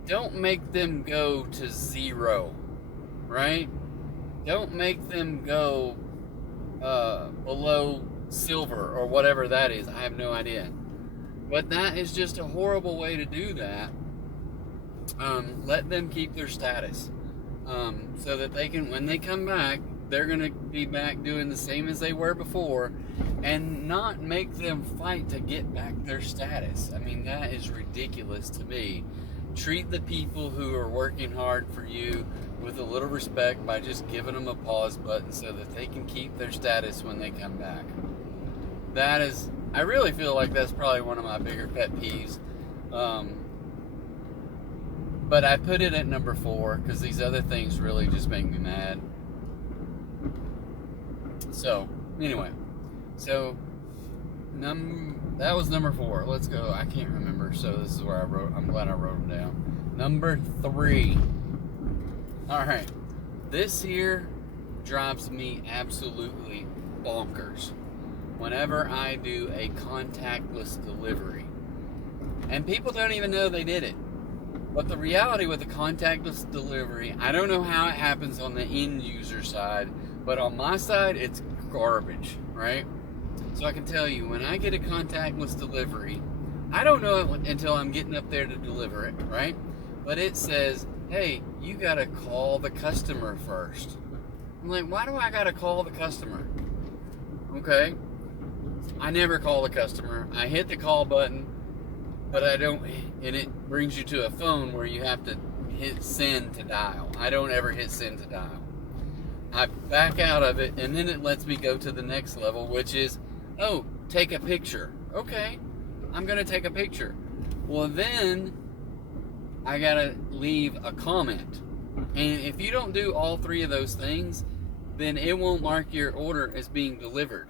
Don't make them go to 0, right? Don't make them go below silver or whatever that is. I have no idea. But that is just a horrible way to do that. Let them keep their status so that they can, when they come back, they're going to be back doing the same as they were before, and not make them fight to get back their status. I mean, that is ridiculous to me. Treat the people who are working hard for you with a little respect by just giving them a pause button so that they can keep their status when they come back. That is, I really feel like that's probably one of my bigger pet peeves. But I put it at number 4 because these other things really just make me mad. So, anyway. So, that was number 4. Let's go. I can't remember. So, this is where I'm glad I wrote them down. Number 3. Alright. This here drives me absolutely bonkers whenever I do a contactless delivery. And people don't even know they did it. But the reality with the contactless delivery, I don't know how it happens on the end user side, but on my side, it's garbage, right? So I can tell you, when I get a contactless delivery, I don't know it until I'm getting up there to deliver it, right? But it says, hey, you gotta call the customer first. I'm like, why do I gotta call the customer? Okay. I never call the customer. I hit the call button, but I don't, and it brings you to a phone where you have to hit send to dial. I don't ever hit send to dial. I back out of it, and then it lets me go to the next level, which is, oh, take a picture. Okay, I'm gonna take a picture. Well, then I gotta leave a comment. And if you don't do all three of those things, then it won't mark your order as being delivered.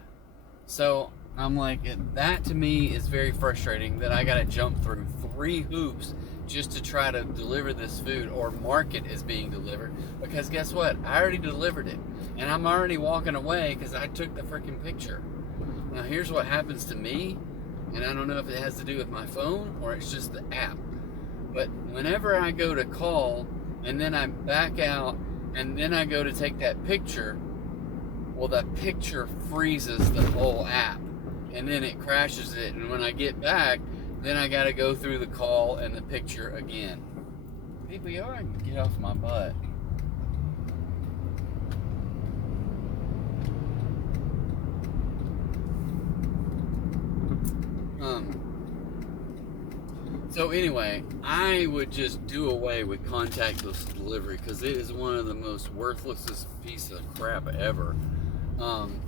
So I'm like, that to me is very frustrating, that I gotta jump through 3 hoops just to try to deliver this food or mark it as being delivered. Because guess what? I already delivered it, and I'm already walking away because I took the freaking picture. Now here's what happens to me, and I don't know if it has to do with my phone or it's just the app. But whenever I go to call and then I back out and then I go to take that picture, well, that picture freezes the whole app and then it crashes it. And when I get back, then I got to go through the call and the picture again. People, y'all can get off my butt. So anyway, I would just do away with contactless delivery because it is one of the most worthlessest piece of crap ever. And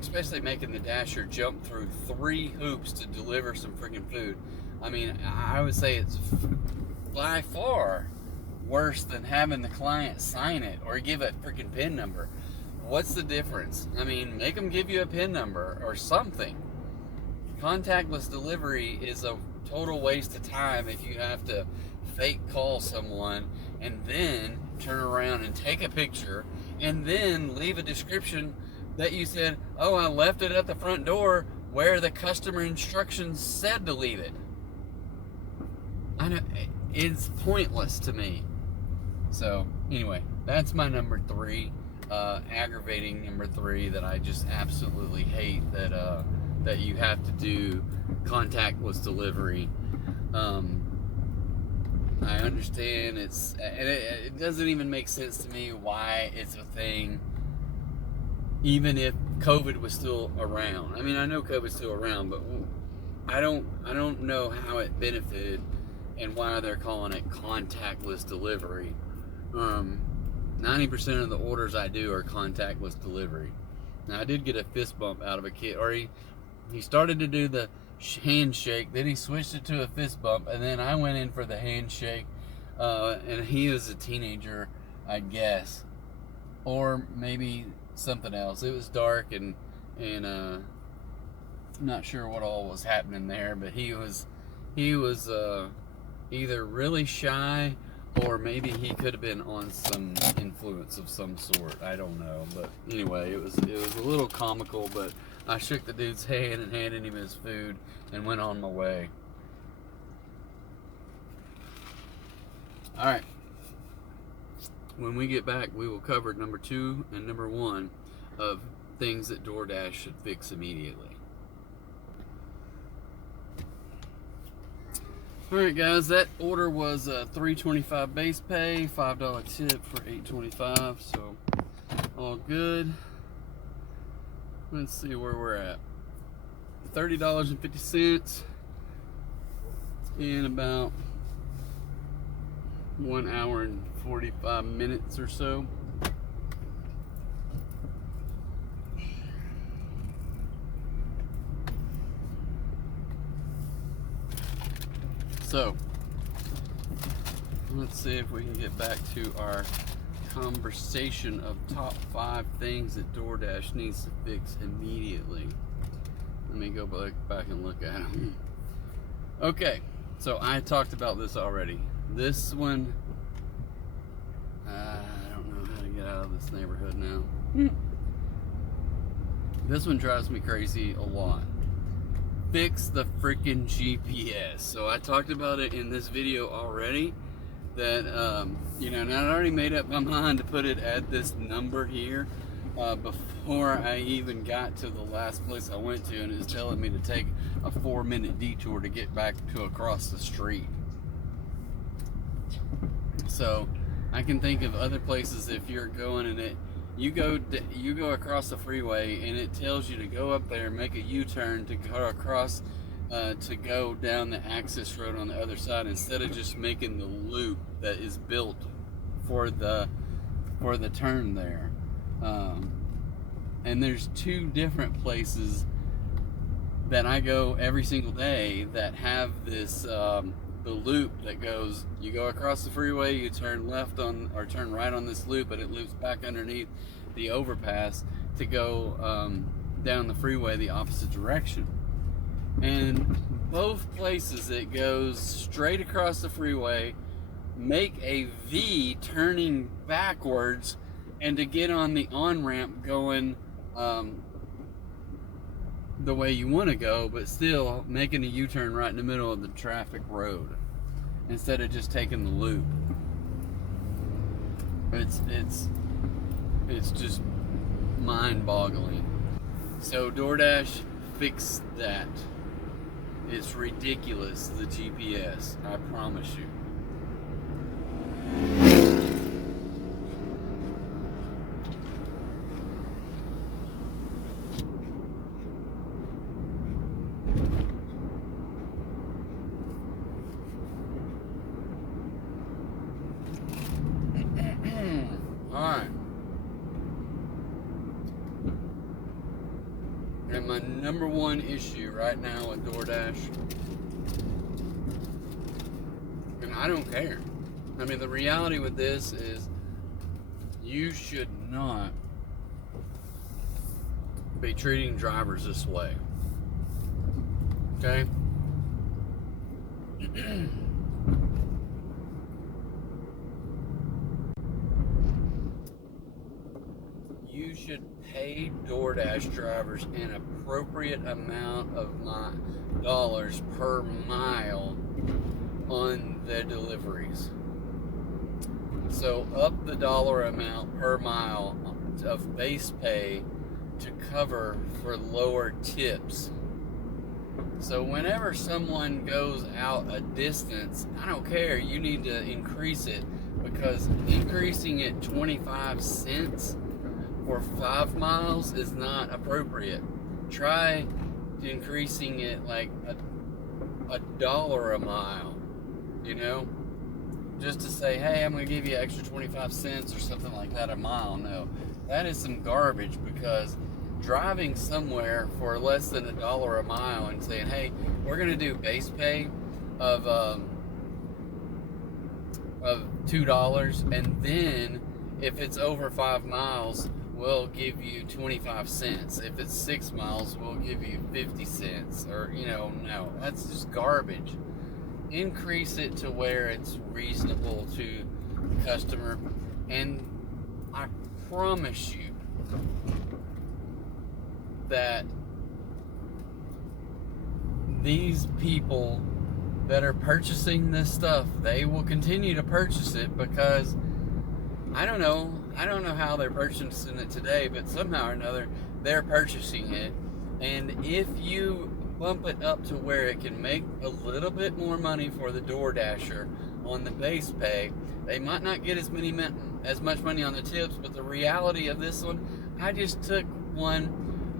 especially making the dasher jump through 3 hoops to deliver some freaking food. I mean, I would say it's by far worse than having the client sign it or give a freaking PIN number. What's the difference? I mean, make them give you a PIN number or something. Contactless delivery is a total waste of time if you have to fake call someone and then turn around and take a picture and then leave a description that you said, oh, I left it at the front door where the customer instructions said to leave it. I know, it's pointless to me. So anyway, that's my number 3, aggravating number 3 that I just absolutely hate, that you have to do contactless delivery. I understand it doesn't even make sense to me why it's a thing, even if COVID was still around. I mean, I know COVID's still around, but I don't know how it benefited and why they're calling it contactless delivery. 90% of the orders I do are contactless delivery. Now, I did get a fist bump out of a kid, or he started to do the handshake, then he switched it to a fist bump, and then I went in for the handshake, and he was a teenager, I guess, or maybe something else. It was dark, and I'm not sure what all was happening there, but he was either really shy or maybe he could have been on some influence of some sort. I don't know, but anyway, it was a little comical, but I shook the dude's hand and handed him his food and went on my way. All right. When we get back, we will cover number 2 and number 1 of things that DoorDash should fix immediately. Alright guys, that order was $3.25 base pay, $5 tip for $8.25, so all good. Let's see where we're at. $30.50 in about 1 hour and 45 minutes or so. So, let's see if we can get back to our conversation of top 5 things that DoorDash needs to fix immediately. Let me go back and look at them. Okay, so I talked about this already. This one, I don't know how to get out of this neighborhood now. This one drives me crazy a lot. Fix the freaking GPS. So I talked about it in this video already, that and I already made up my mind to put it at this number here before I even got to the last place I went to, and it was telling me to take a 4-minute detour to get back to across the street. So I can think of other places if you're going and you go across the freeway and it tells you to go up there and make a U-turn to go across to go down the access road on the other side, instead of just making the loop that is built for the turn there. And there's 2 different places that I go every single day that have this the loop that goes, you go across the freeway, you turn left on or turn right on this loop, and it loops back underneath the overpass to go down the freeway the opposite direction. And both places it goes straight across the freeway, make a V turning backwards, and to get on the on-ramp going the way you want to go, but still making a U-turn right in the middle of the traffic road instead of just taking the loop. It's just mind-boggling. So DoorDash fixed that. It's ridiculous, the GPS, I promise you. Alright. And my number one issue right now with DoorDash, and I don't care. I mean, the reality with this is you should not be treating drivers this way. Okay? You should pay DoorDash drivers an appropriate amount of dollars per mile on their deliveries. So up the dollar amount per mile of base pay to cover for lower tips. So whenever someone goes out a distance, I don't care, you need to increase it, because increasing it 25 cents for 5 miles is not appropriate. Try increasing it like a dollar a mile, you know? Just to say, hey, I'm going to give you extra 25 cents or something like that a mile. No, that is some garbage, because driving somewhere for less than $1 a mile and saying, hey, we're going to do base pay of $2, and then if it's over 5 miles, we'll give you 25 cents. If it's 6 miles, we'll give you 50 cents. Or, no, that's just garbage. Increase it to where it's reasonable to the customer, and I promise you that these people that are purchasing this stuff, they will continue to purchase it, because I don't know how they're purchasing it today, but somehow or another they're purchasing it. And if you bump it up to where it can make a little bit more money for the DoorDasher on the base pay, they might not get as much money on the tips. But the reality of this one, I just took one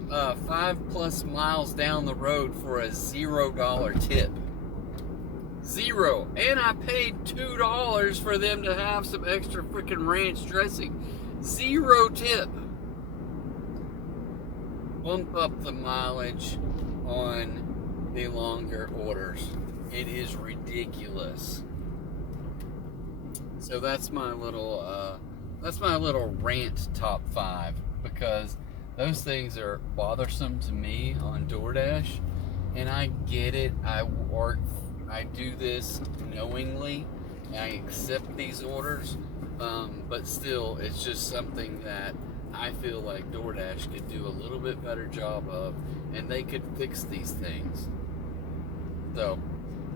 5+ miles down the road for a $0 tip. Zero. And I paid $2 for them to have some extra freaking ranch dressing. 0 tip. Bump up the mileage on the longer orders. It is ridiculous. So that's my little rant top 5, because those things are bothersome to me on DoorDash, and I get it. I do this knowingly. I accept these orders, but still, it's just something that I feel like DoorDash could do a little bit better job of, and they could fix these things. So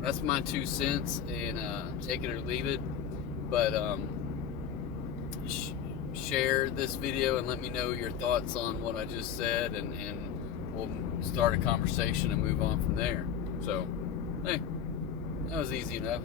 that's my 2 cents, and take it or leave it. But share this video and let me know your thoughts on what I just said, and we'll start a conversation and move on from there. So, hey, that was easy enough.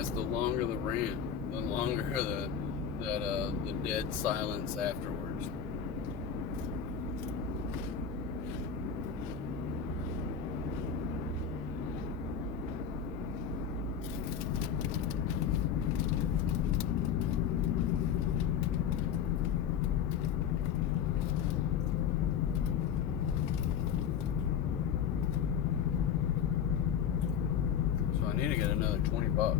guess the longer the rant, the longer the dead silence afterwards. So I need to get another $20.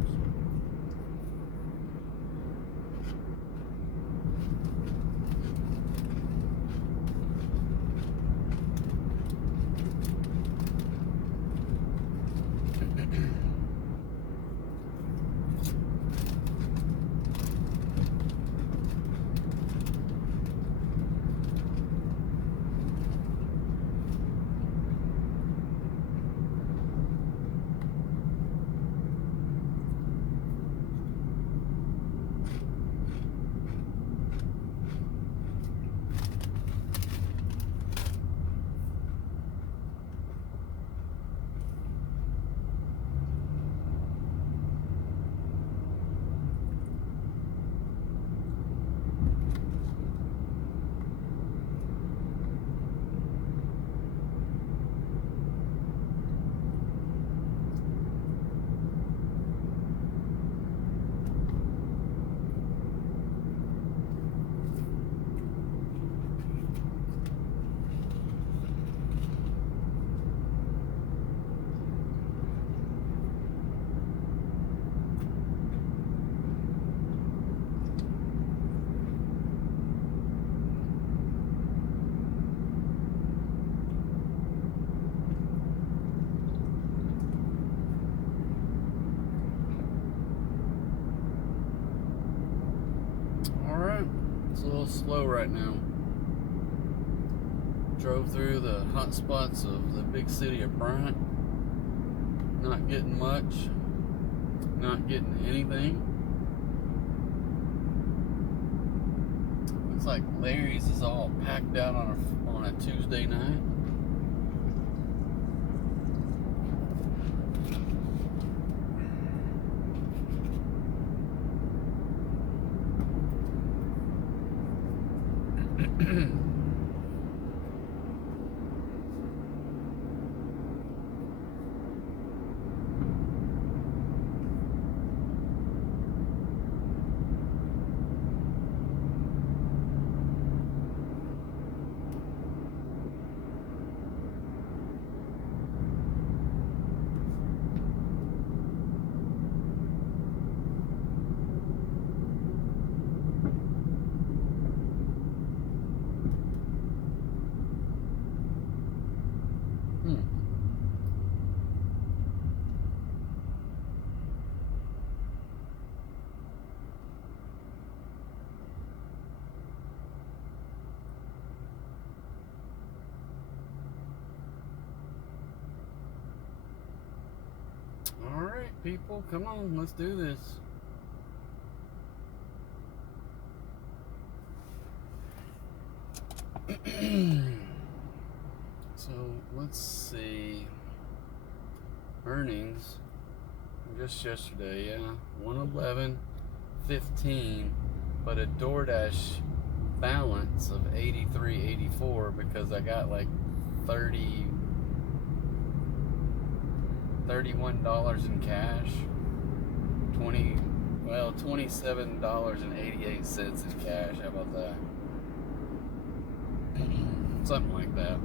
Alright, it's a little slow right now. Drove through the hot spots of the big city of Bryant. Not getting much. Not getting anything. Looks like Larry's is all packed out on a Tuesday night. Alright, people, come on, let's do this. So, let's see. Earnings, just yesterday, yeah, 111.15, but a DoorDash balance of 83.84 because I got like $31 in cash, $27.88 in cash. How about that? Something like that.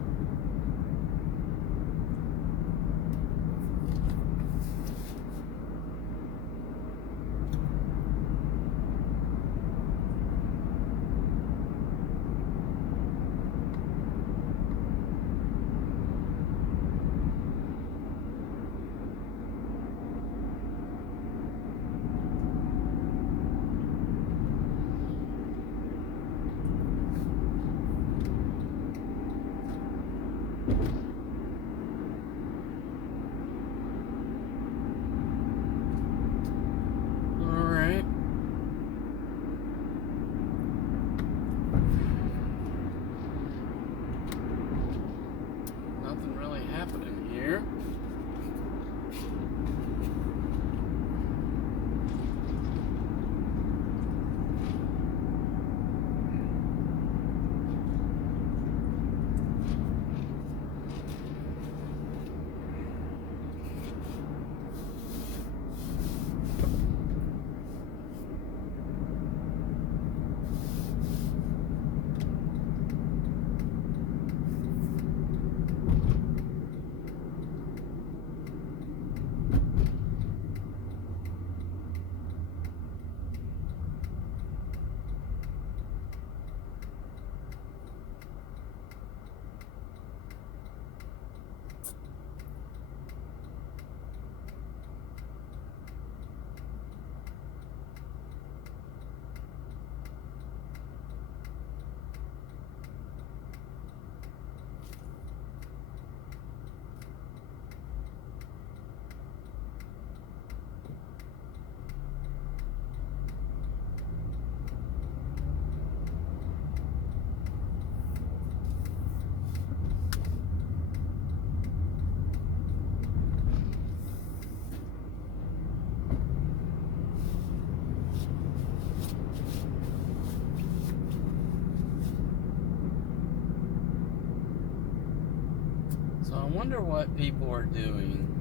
wonder what people are doing.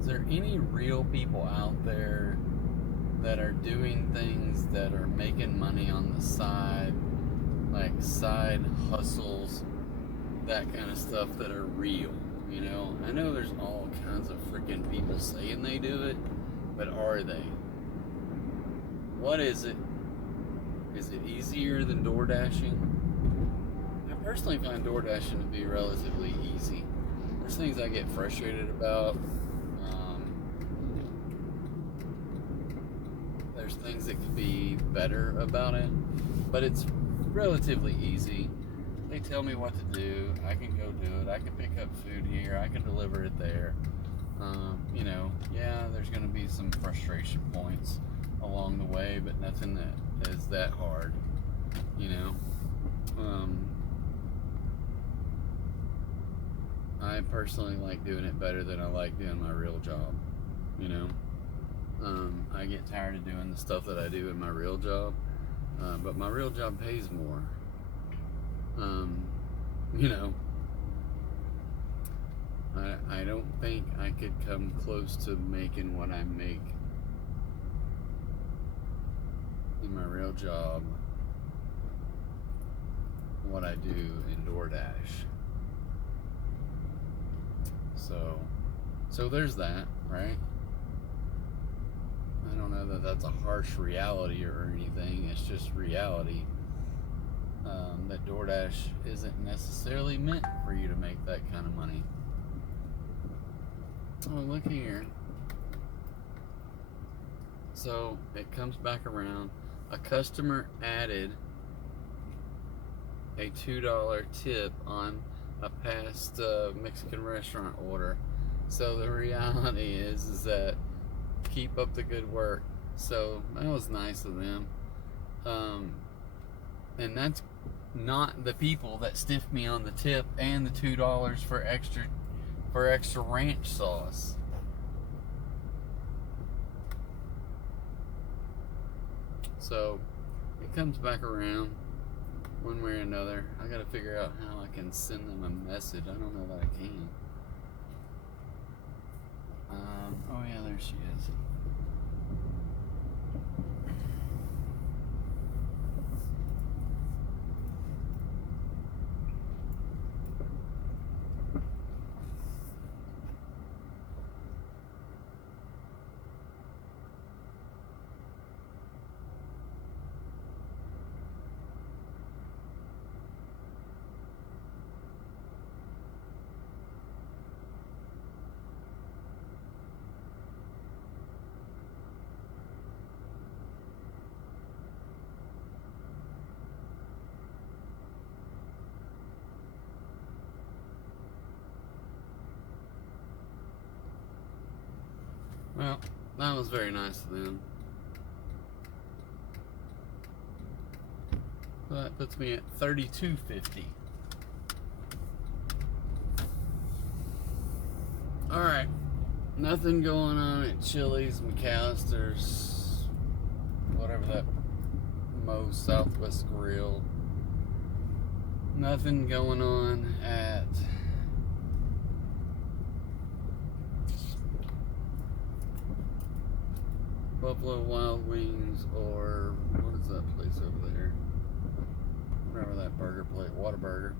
Is there any real people out there that are doing things that are making money on the side, like side hustles, that kind of stuff, that are real? You know, I know there's all kinds of freaking people saying they do it, but are they? What is it? Is it easier than DoorDashing? I personally find DoorDashing to be relatively easy. There's things I get frustrated about. There's things that could be better about it, but it's relatively easy. They tell me what to do. I can go do it. I can pick up food here. I can deliver it there. You know, yeah, there's going to be some frustration points along the way, but nothing that is that hard, you know. I personally like doing it better than I like doing my real job, you know. I get tired of doing the stuff that I do in my real job, but my real job pays more. You know, I don't think I could come close to making what I make in my real job, what I do in DoorDash. So there's that, right? I don't know that that's a harsh reality or anything. It's just reality. That DoorDash isn't necessarily meant for you to make that kind of money. Oh, look here. So it comes back around. A customer added a $2 tip on a past Mexican restaurant order. So the reality is that keep up the good work. So that was nice of them. And that's not the people that stiffed me on the tip and the $2 for extra ranch sauce. So it comes back around one way or another. I gotta figure out how I can send them a message. I don't know that I can. Oh yeah, there she is. Well, that was very nice of them. So that puts me at $32.50. Alright. Nothing going on at Chili's, McAllister's, whatever that Moe's Southwest Grill. Nothing going on at Buffalo Wild Wings, or what is that place over there? Remember that burger place, Whataburger.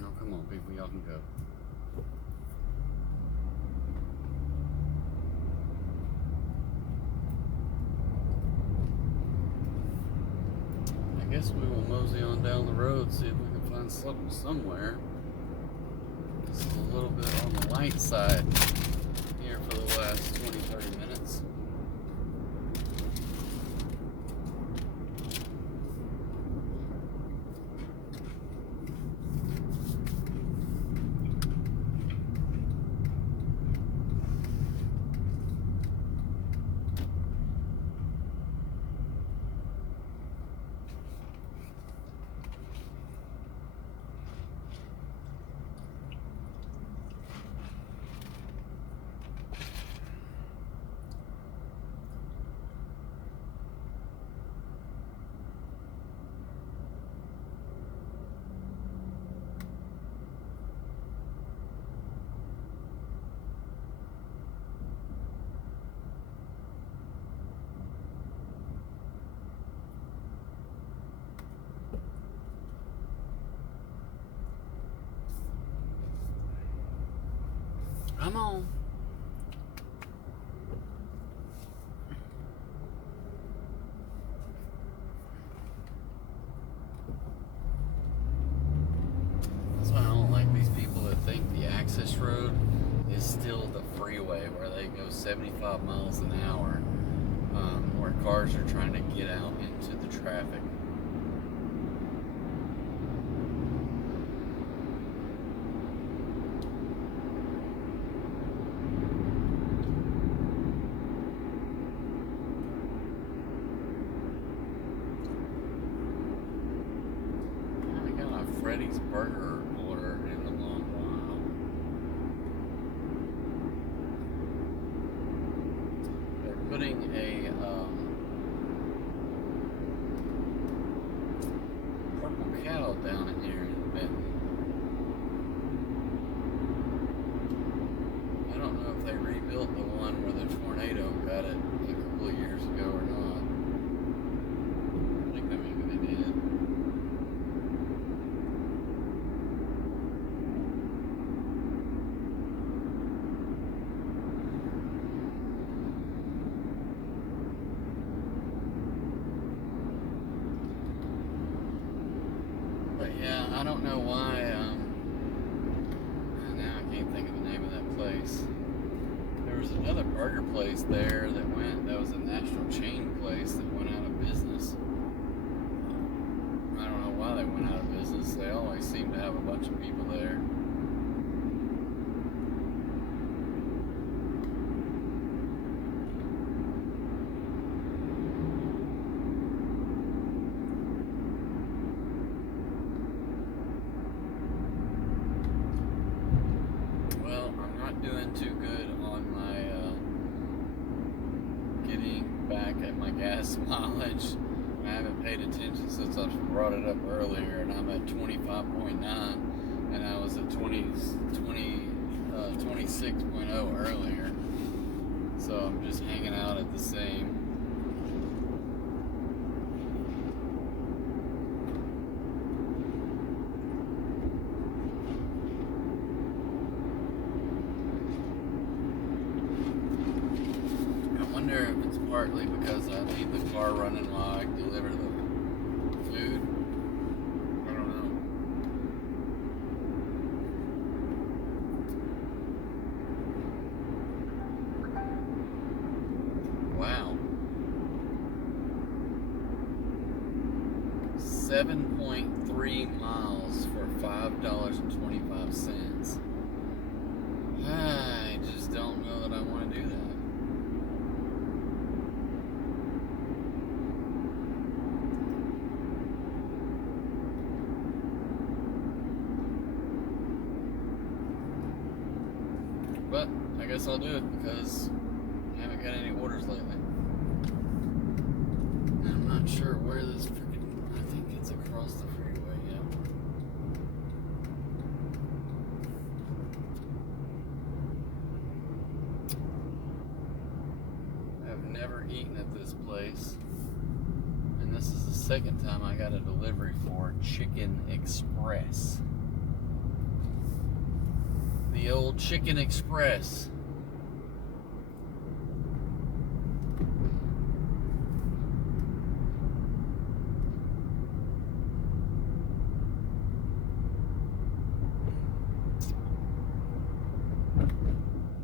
No, come on, people, y'all can go. I guess we will mosey on down the road, see if we can find something somewhere. It's a little bit on the light side here for the last 20-30 minutes. Come on. That's why I don't like these people that think the access road is still the freeway where they go 75 miles an hour, where cars are trying to get out into the traffic. Freddy's burger order in a long while. They're putting a purple cow down in here in Benton. I don't know if they rebuilt the one where the tornado got it a couple of years ago or not. I think that maybe they did. Yeah, I don't know why, now I can't think of the name of that place. There was another burger place there that was a national chain place that went out of business. I don't know why they went out of business. They always seem to have a bunch of people there. Doing too good on my getting back at my gas mileage. I haven't paid attention since I brought it up earlier, and I'm at 25.9, and I was at 26.0 earlier. So I'm just hanging out at the same. I wonder if it's partly because I need the car running while I deliver the food. I don't know. Wow. 7.3 miles for $5.25. I just don't know that I want to do that. But I guess I'll do it because I haven't got any orders lately. And I'm not sure where this freaking. I think it's across the freeway, yeah. I've never eaten at this place. And this is the second time I got a delivery for Chicken Express. The old Chicken Express.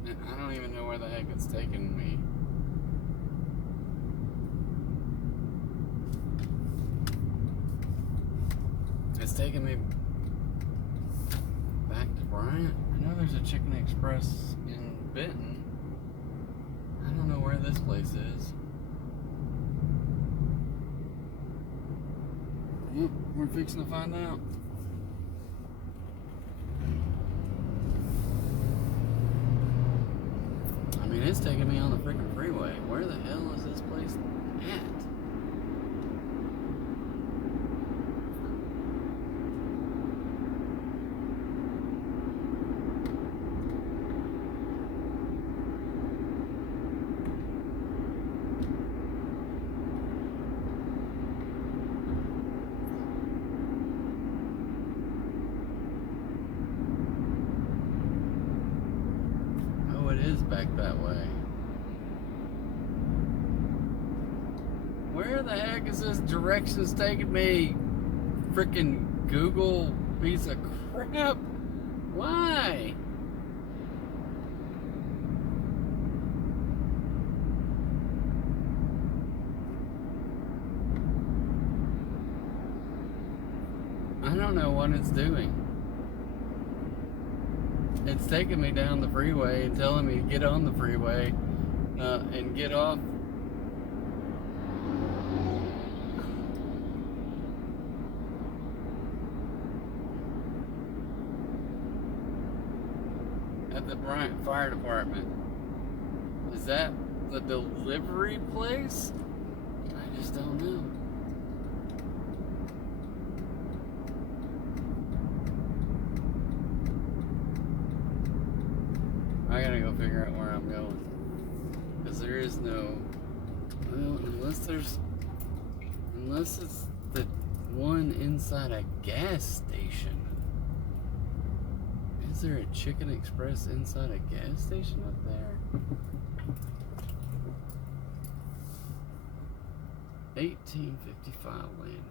And I don't even know where the heck it's taking me. It's taking me back to Bryant. I know there's a Chicken Express in Benton. I don't know where this place is. Well, we're fixing to find out. I mean, it's taking me on the freaking freeway. Where the hell is this place at? is back that way. Where the heck is this directions taking me? Freaking Google piece of crap. Why? I don't know what it's doing. It's taking me down the freeway and telling me to get on the freeway and get off. At the Bryant Fire Department. Is that the delivery place? I just don't know. I gotta go figure out where I'm going. Because there is no... Well, unless it's the one inside a gas station. Is there a Chicken Express inside a gas station up there? 1855 Landers.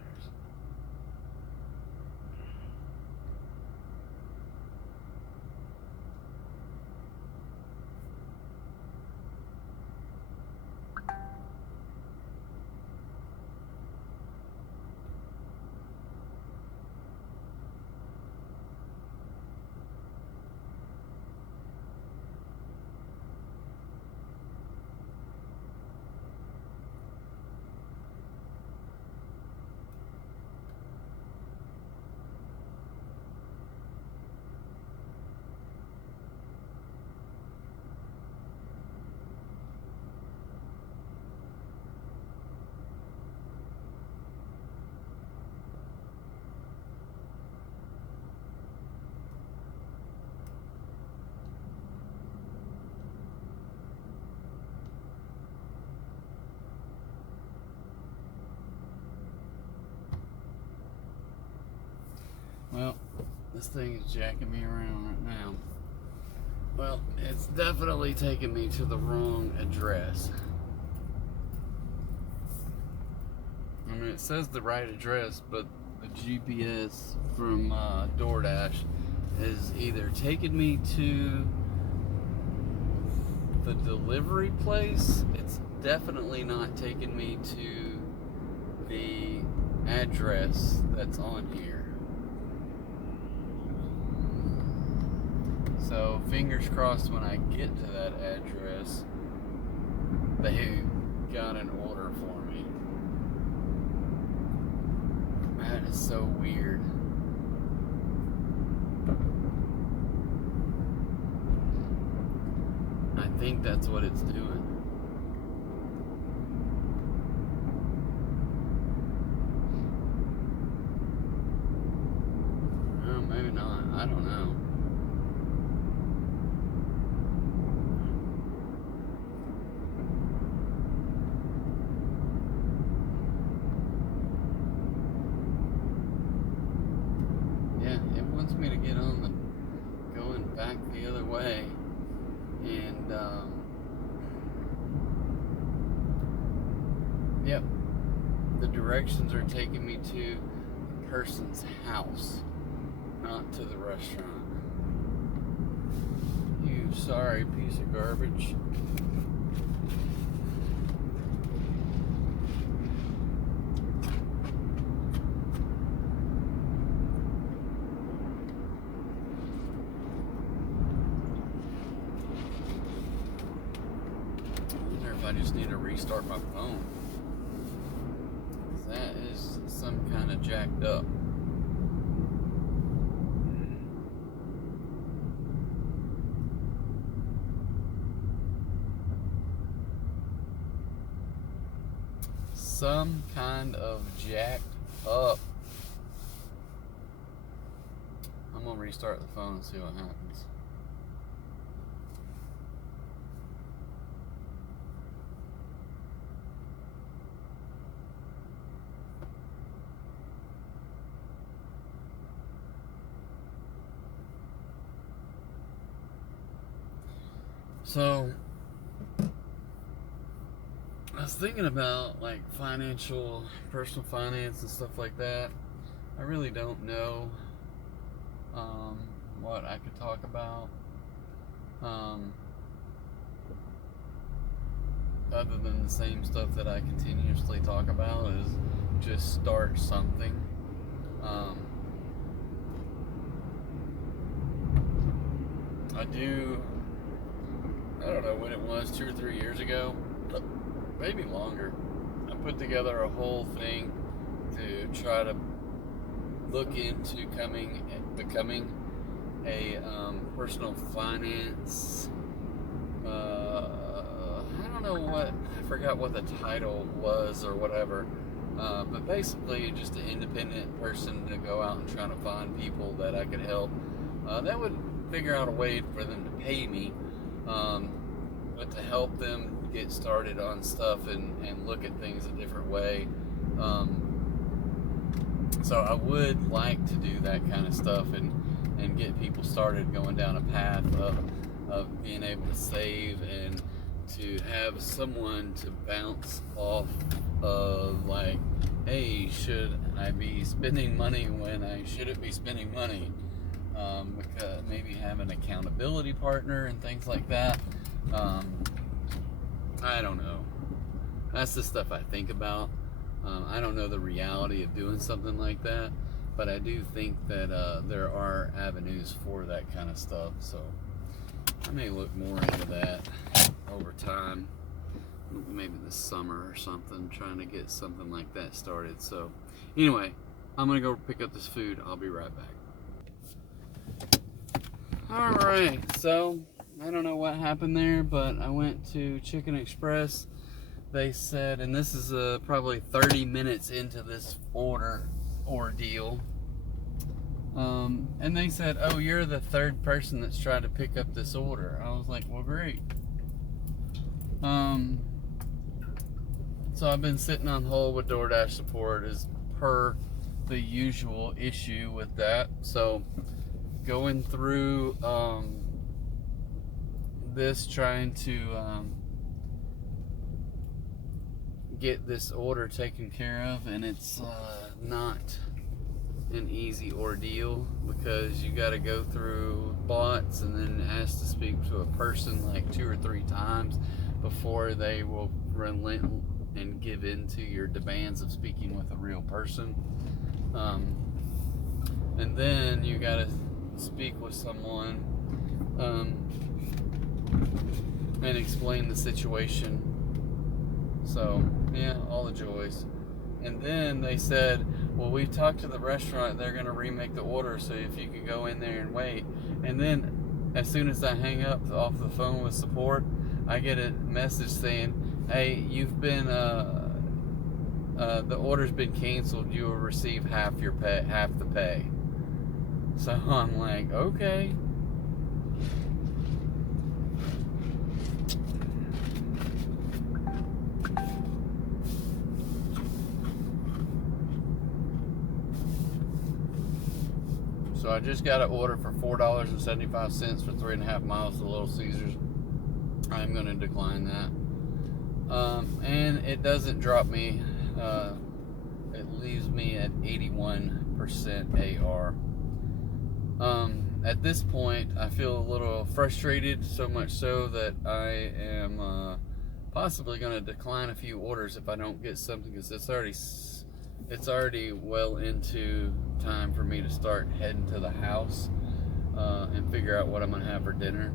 Well, this thing is jacking me around right now. Well, it's definitely taking me to the wrong address. I mean, it says the right address, but the GPS from DoorDash is either taking me to the delivery place. It's definitely not taking me to the address that's on here. So, fingers crossed when I get to that address, they got an order for me. That is so weird. I think that's what it's doing. Oh, maybe not. I don't know. Me to get on the going back the other way, and yep, the directions are taking me to the person's house, not to the restaurant. You sorry piece of garbage. I just need to restart my phone. That is some kind of jacked up. Some kind of jacked up. I'm gonna restart the phone and see what happens. So I was thinking about like personal finance and stuff like that. I really don't know what I could talk about other than the same stuff that I continuously talk about, is just start something. I don't know when it was, 2 or 3 years ago, maybe longer. I put together a whole thing to try to look into becoming a personal finance. I don't know I forgot what the title was or whatever. But basically, just an independent person to go out and try to find people that I could help. That would figure out a way for them to pay me, but to help them get started on stuff and look at things a different way. So I would like to do that kind of stuff and get people started going down a path of being able to save and to have someone to bounce off of, like, hey, should I be spending money when I shouldn't be spending money? Because maybe have an accountability partner and things like that. I don't know. That's the stuff I think about. I don't know the reality of doing something like that, but I do think that there are avenues for that kind of stuff. So I may look more into that over time, maybe this summer or something, trying to get something like that started. So anyway, I'm gonna go pick up this food. I'll be right back. Alright, so I don't know what happened there, but I went to Chicken Express. They said, and this is probably 30 minutes into this ordeal, and they said, oh, you're the third person that's tried to pick up this order. I was like, well, great. So I've been sitting on hold with DoorDash support as per the usual issue with that. So going through this, trying to get this order taken care of, and it's not an easy ordeal because you got to go through bots and then ask to speak to a person like 2 or 3 times before they will relent and give in to your demands of speaking with a real person. And then you got to speak with someone and explain the situation. So yeah, all the joys. And then they said, well, we've talked to the restaurant, they're going to remake the order, so if you could go in there and wait. And then as soon as I hang up off the phone with support, I get a message saying, hey, you've been the order's been canceled, you will receive half the pay. So I'm like, okay. So I just got an order for $4.75 for 3.5 miles to Little Caesars. I'm going to decline that. And it doesn't drop me. It leaves me at 81% AR. At this point, I feel a little frustrated, so much so that I am possibly going to decline a few orders if I don't get something, because it's already well into time for me to start heading to the house and figure out what I'm going to have for dinner.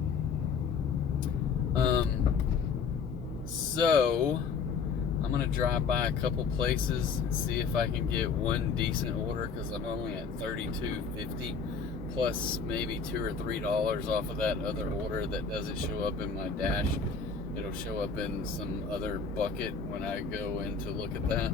So I'm going to drive by a couple places and see if I can get one decent order, because I'm only at $32.50 plus maybe $2 or $3 off of that other order that doesn't show up in my dash. It'll show up in some other bucket when I go in to look at that.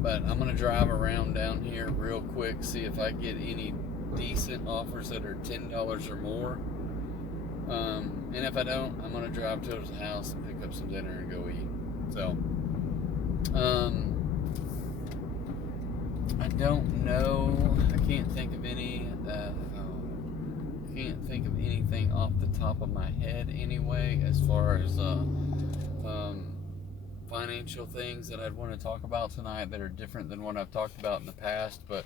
But I'm going to drive around down here real quick, see if I get any decent offers that are $10 or more. And if I don't, I'm going to drive to his house and pick up some dinner and go eat. So, I don't know. I can't think of any. can't think of anything off the top of my head anyway, as far as financial things that I'd want to talk about tonight that are different than what I've talked about in the past. But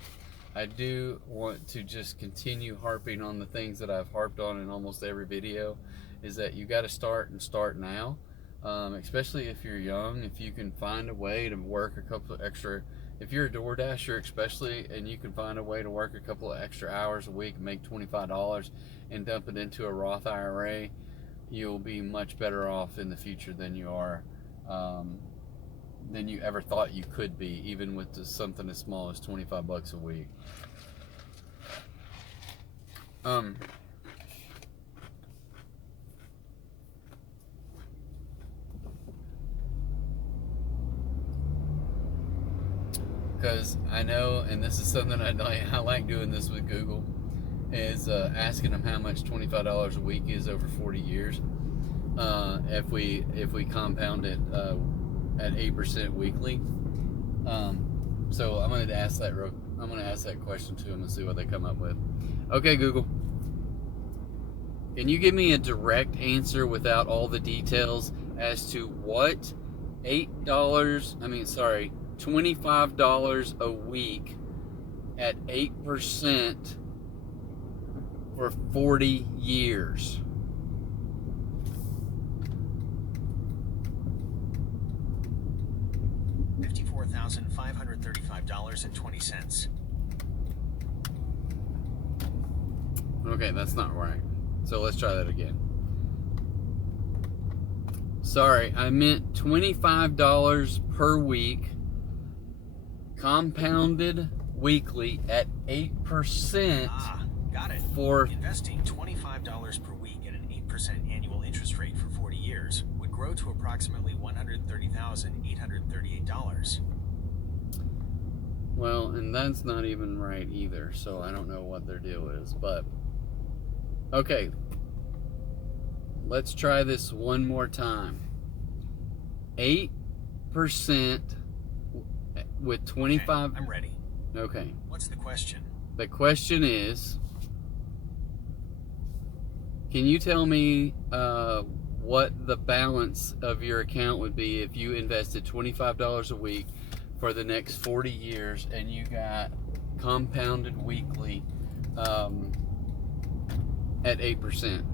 I do want to just continue harping on the things that I've harped on in almost every video, is that you got to start now. Especially if you're young, if you can find a way to work a couple of extra, if you're a DoorDasher especially, and you can find a way to work a couple of extra hours a week and make $25 and dump it into a Roth IRA, you'll be much better off in the future than you are, than you ever thought you could be, even with just something as small as 25 bucks a week. Because I know, and this is something I like doing this with Google, is asking them how much $25 a week is over 40 years. If we compound it at 8% weekly. So I'm going to ask that question to them and see what they come up with. Okay, Google, can you give me a direct answer without all the details as to what $25 a week at 8% for 40 years? $54,535.20. Okay, that's not right. So let's try that again. Sorry, I meant $25 per week, compounded weekly at 8%. Got it. For investing $25 per week at an 8% annual interest rate for 40 years would grow to approximately $130,838. Well, and that's not even right either, so I don't know what their deal is, but okay. Let's try this one more time. 8% with 25. Okay, I'm ready. Okay. What's the question? The question is, can you tell me what the balance of your account would be if you invested $25 a week for the next 40 years and you got compounded weekly at 8%?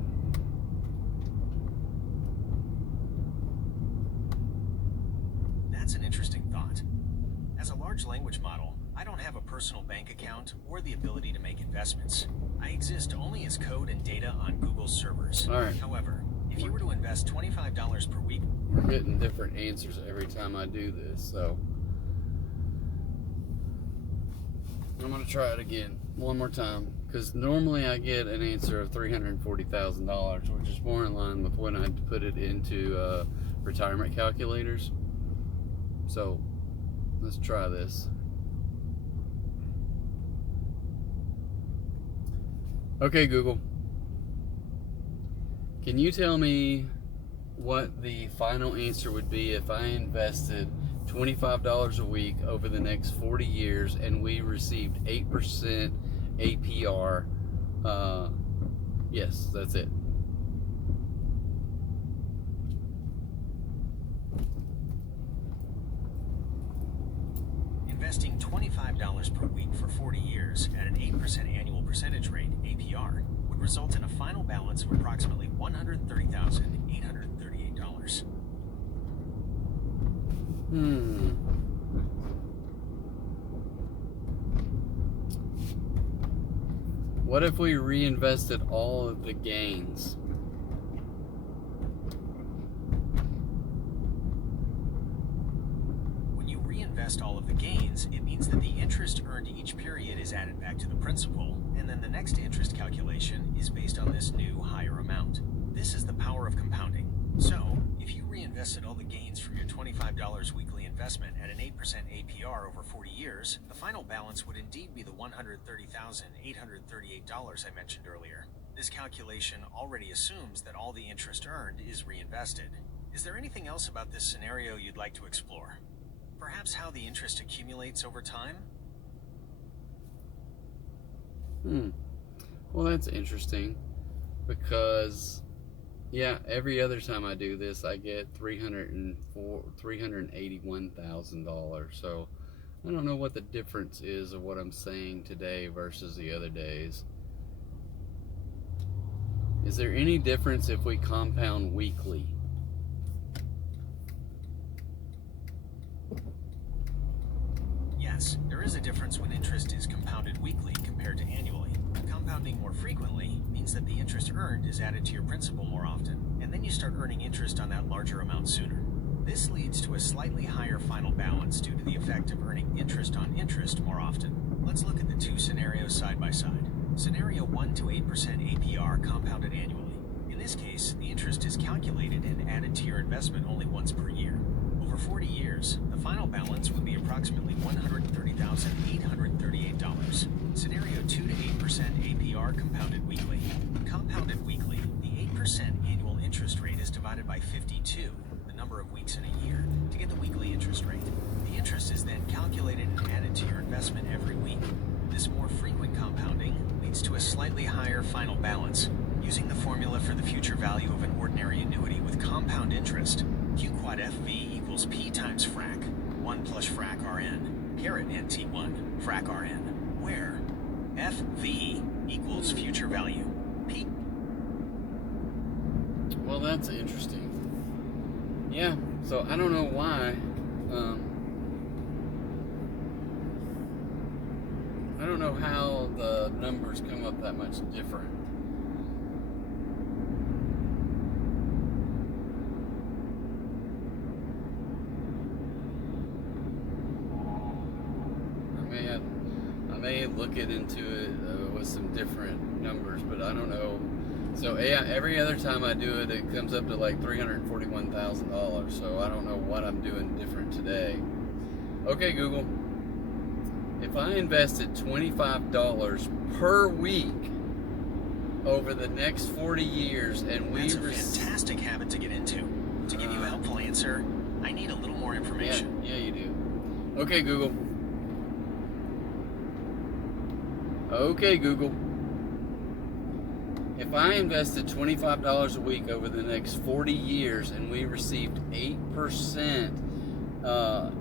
That's an interesting thought. As a large language model, I don't have a personal bank account or the ability to make investments. I exist only as code and data on Google's servers. All right. However, if you were to invest $25 per week... We're getting different answers every time I do this, so I'm going to try it again one more time, because normally I get an answer of $340,000, which is more in line with when I put it into retirement calculators. So let's try this. Okay, Google, can you tell me what the final answer would be if I invested $25 a week over the next 40 years and we received 8% APR? Yes, that's it. Investing $25 per week for 40 years at an 8% annual percentage rate, APR, would result in a final balance of approximately $130,838. What if we reinvested all of the gains? Invest all of the gains, it means that the interest earned each period is added back to the principal, and then the next interest calculation is based on this new higher amount. This is the power of compounding. So, if you reinvested all the gains from your $25 weekly investment at an 8% APR over 40 years, the final balance would indeed be the $130,838 I mentioned earlier. This calculation already assumes that all the interest earned is reinvested. Is there anything else about this scenario you'd like to explore? Perhaps how the interest accumulates over time? Well, that's interesting. because yeah, every other time I do this, I get $381,000. So I don't know what the difference is of what I'm saying today versus the other days. Is there any difference if we compound weekly? Yes, there is a difference when interest is compounded weekly compared to annually. Compounding more frequently means that the interest earned is added to your principal more often, and then you start earning interest on that larger amount sooner. This leads to a slightly higher final balance due to the effect of earning interest on interest more often. Let's look at the two scenarios side by side. Scenario 1 to 8% APR compounded annually. In this case, the interest is calculated and added to your investment only once per year. Over 40 years, the final balance would be approximately $130,838. Scenario 2 to 8% APR compounded weekly. Compounded weekly, the 8% annual interest rate is divided by 52, the number of weeks in a year, to get the weekly interest rate. The interest is then calculated and added to your investment every week. This more frequent compounding leads to a slightly higher final balance. Using the formula for the future value of an ordinary annuity with compound interest, Q quad FV equals P times frac 1 plus frac RN, caret NT1, frac RN, where FV equals future value, P. Well, that's interesting. Yeah, so I don't know why. I don't know how the numbers come up that much different. I may look into it with some different numbers, but I don't know. So yeah, every other time I do it, it comes up to like $341,000. So I don't know what I'm doing different today. Okay, Google. If I invested $25 per week over the next 40 years, and That's a fantastic habit to get into. To give you a helpful answer, I need a little more information. Yeah, you do. Okay, Google. Okay, Google. If I invested $25 a week over the next 40 years and we received 8%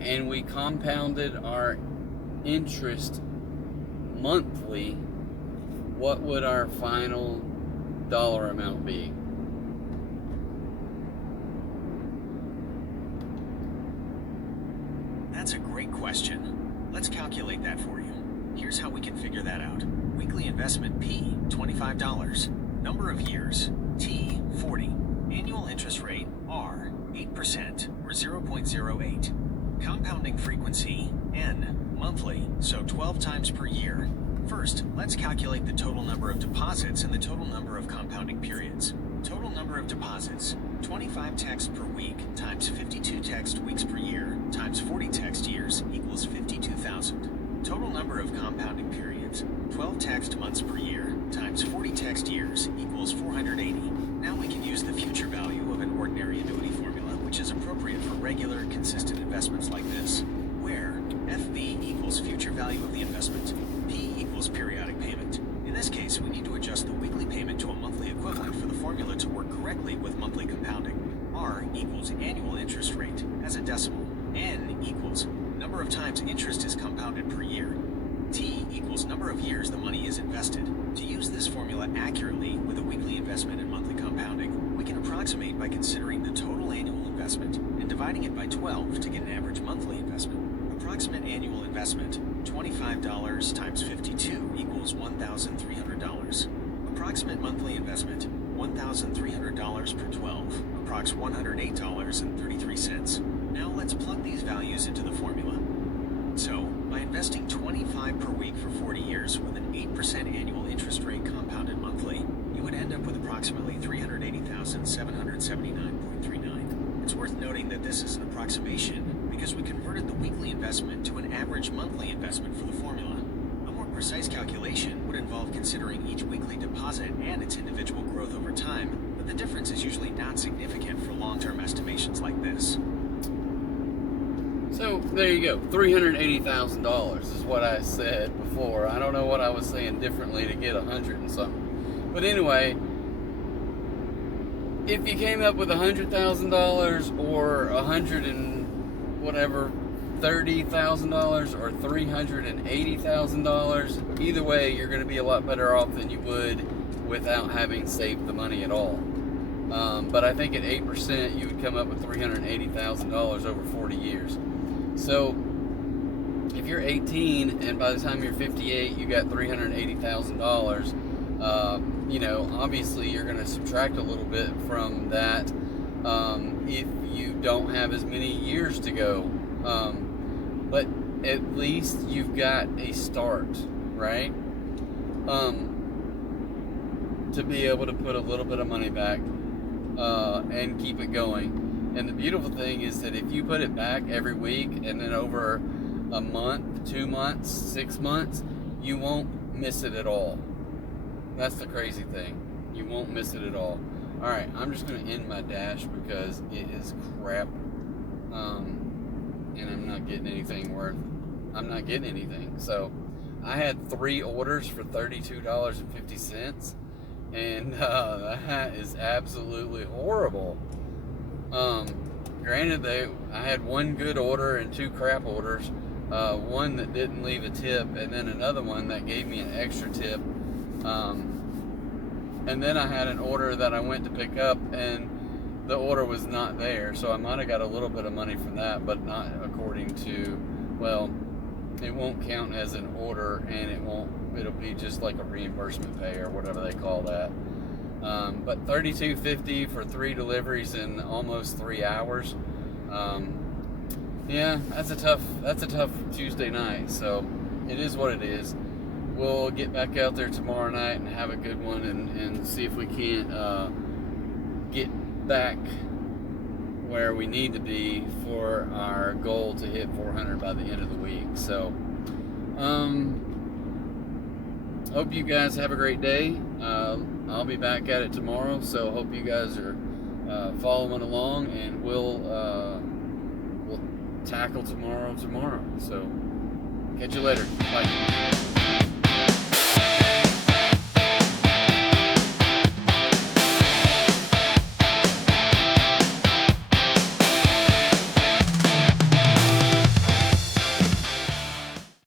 and we compounded our interest monthly, what would our final dollar amount be? That's a great question. Let's calculate that for you. Here's how we can figure that out. Weekly investment P, $25. Number of years, T, 40. Annual interest rate, R, 8%, or 0.08. Compounding frequency, N, monthly, so 12 times per year. First, let's calculate the total number of deposits and the total number of compounding periods. Total number of deposits, 25 texts per week times 52 text weeks per year times 40 text years equals 52,000. Total number of compounding periods, 12 text months per year times 40 text years equals 480. Now we can use the future value of an ordinary annuity formula, which is appropriate for regular, consistent investments like this, where FV equals future value of the investment, P equals periodic payment. In this case, we need to adjust the weekly payment to a monthly equivalent for the formula to work correctly with monthly compounding. R equals annual interest rate as a decimal. N equals number of times interest is compounded per year. T equals number of years the money is invested. To use this formula accurately with a weekly investment and monthly compounding, we can approximate by considering the total annual investment and dividing it by 12 to get an average monthly investment. Approximate annual investment, $25 times 52 equals $1,300. Approximate monthly investment, $1,300 per 12, approx $108.33. Now let's plug these values into the formula. So, by investing $25 per week for 40 years with an 8% annual interest rate compounded monthly, you would end up with approximately $380,779.39. It's worth noting that this is an approximation because we converted the weekly investment to an average monthly investment for the formula. A more precise calculation would involve considering each weekly deposit and its individual growth over time, but the difference is usually not significant for long-term estimations like this. So there you go, $380,000 is what I said before. I don't know what I was saying differently to get 100 and something. But anyway, if you came up with $100,000 or $30,000 or $380,000, either way, you're going to be a lot better off than you would without having saved the money at all. But I think at 8%, you would come up with $380,000 over 40 years. So if you're 18 and by the time you're 58, you got $380,000, obviously you're going to subtract a little bit from that if you don't have as many years to go. But at least you've got a start, right? To be able to put a little bit of money back and keep it going. And the beautiful thing is that if you put it back every week and then over a month, 2 months, 6 months, you won't miss it at all. That's the crazy thing. You won't miss it at all. All right, I'm just going to end my dash because it is crap. And I'm not getting anything. So I had 3 orders for $32.50. And that is absolutely horrible. Granted, I had 1 good order and 2 crap orders. One that didn't leave a tip, and then another one that gave me an extra tip. And then I had an order that I went to pick up, and the order was not there. So I might have got a little bit of money from that, but not according to, it won't count as an order, and it'll be just like a reimbursement pay or whatever they call that. But $32.50 for 3 deliveries in almost 3 hours. Yeah, that's a tough Tuesday night. So it is what it is. We'll get back out there tomorrow night and have a good one, and see if we can't get back where we need to be for our goal to hit 400 by the end of the week. So hope you guys have a great day. I'll be back at it tomorrow, so hope you guys are following along, and we'll tackle tomorrow. So catch you later. Bye.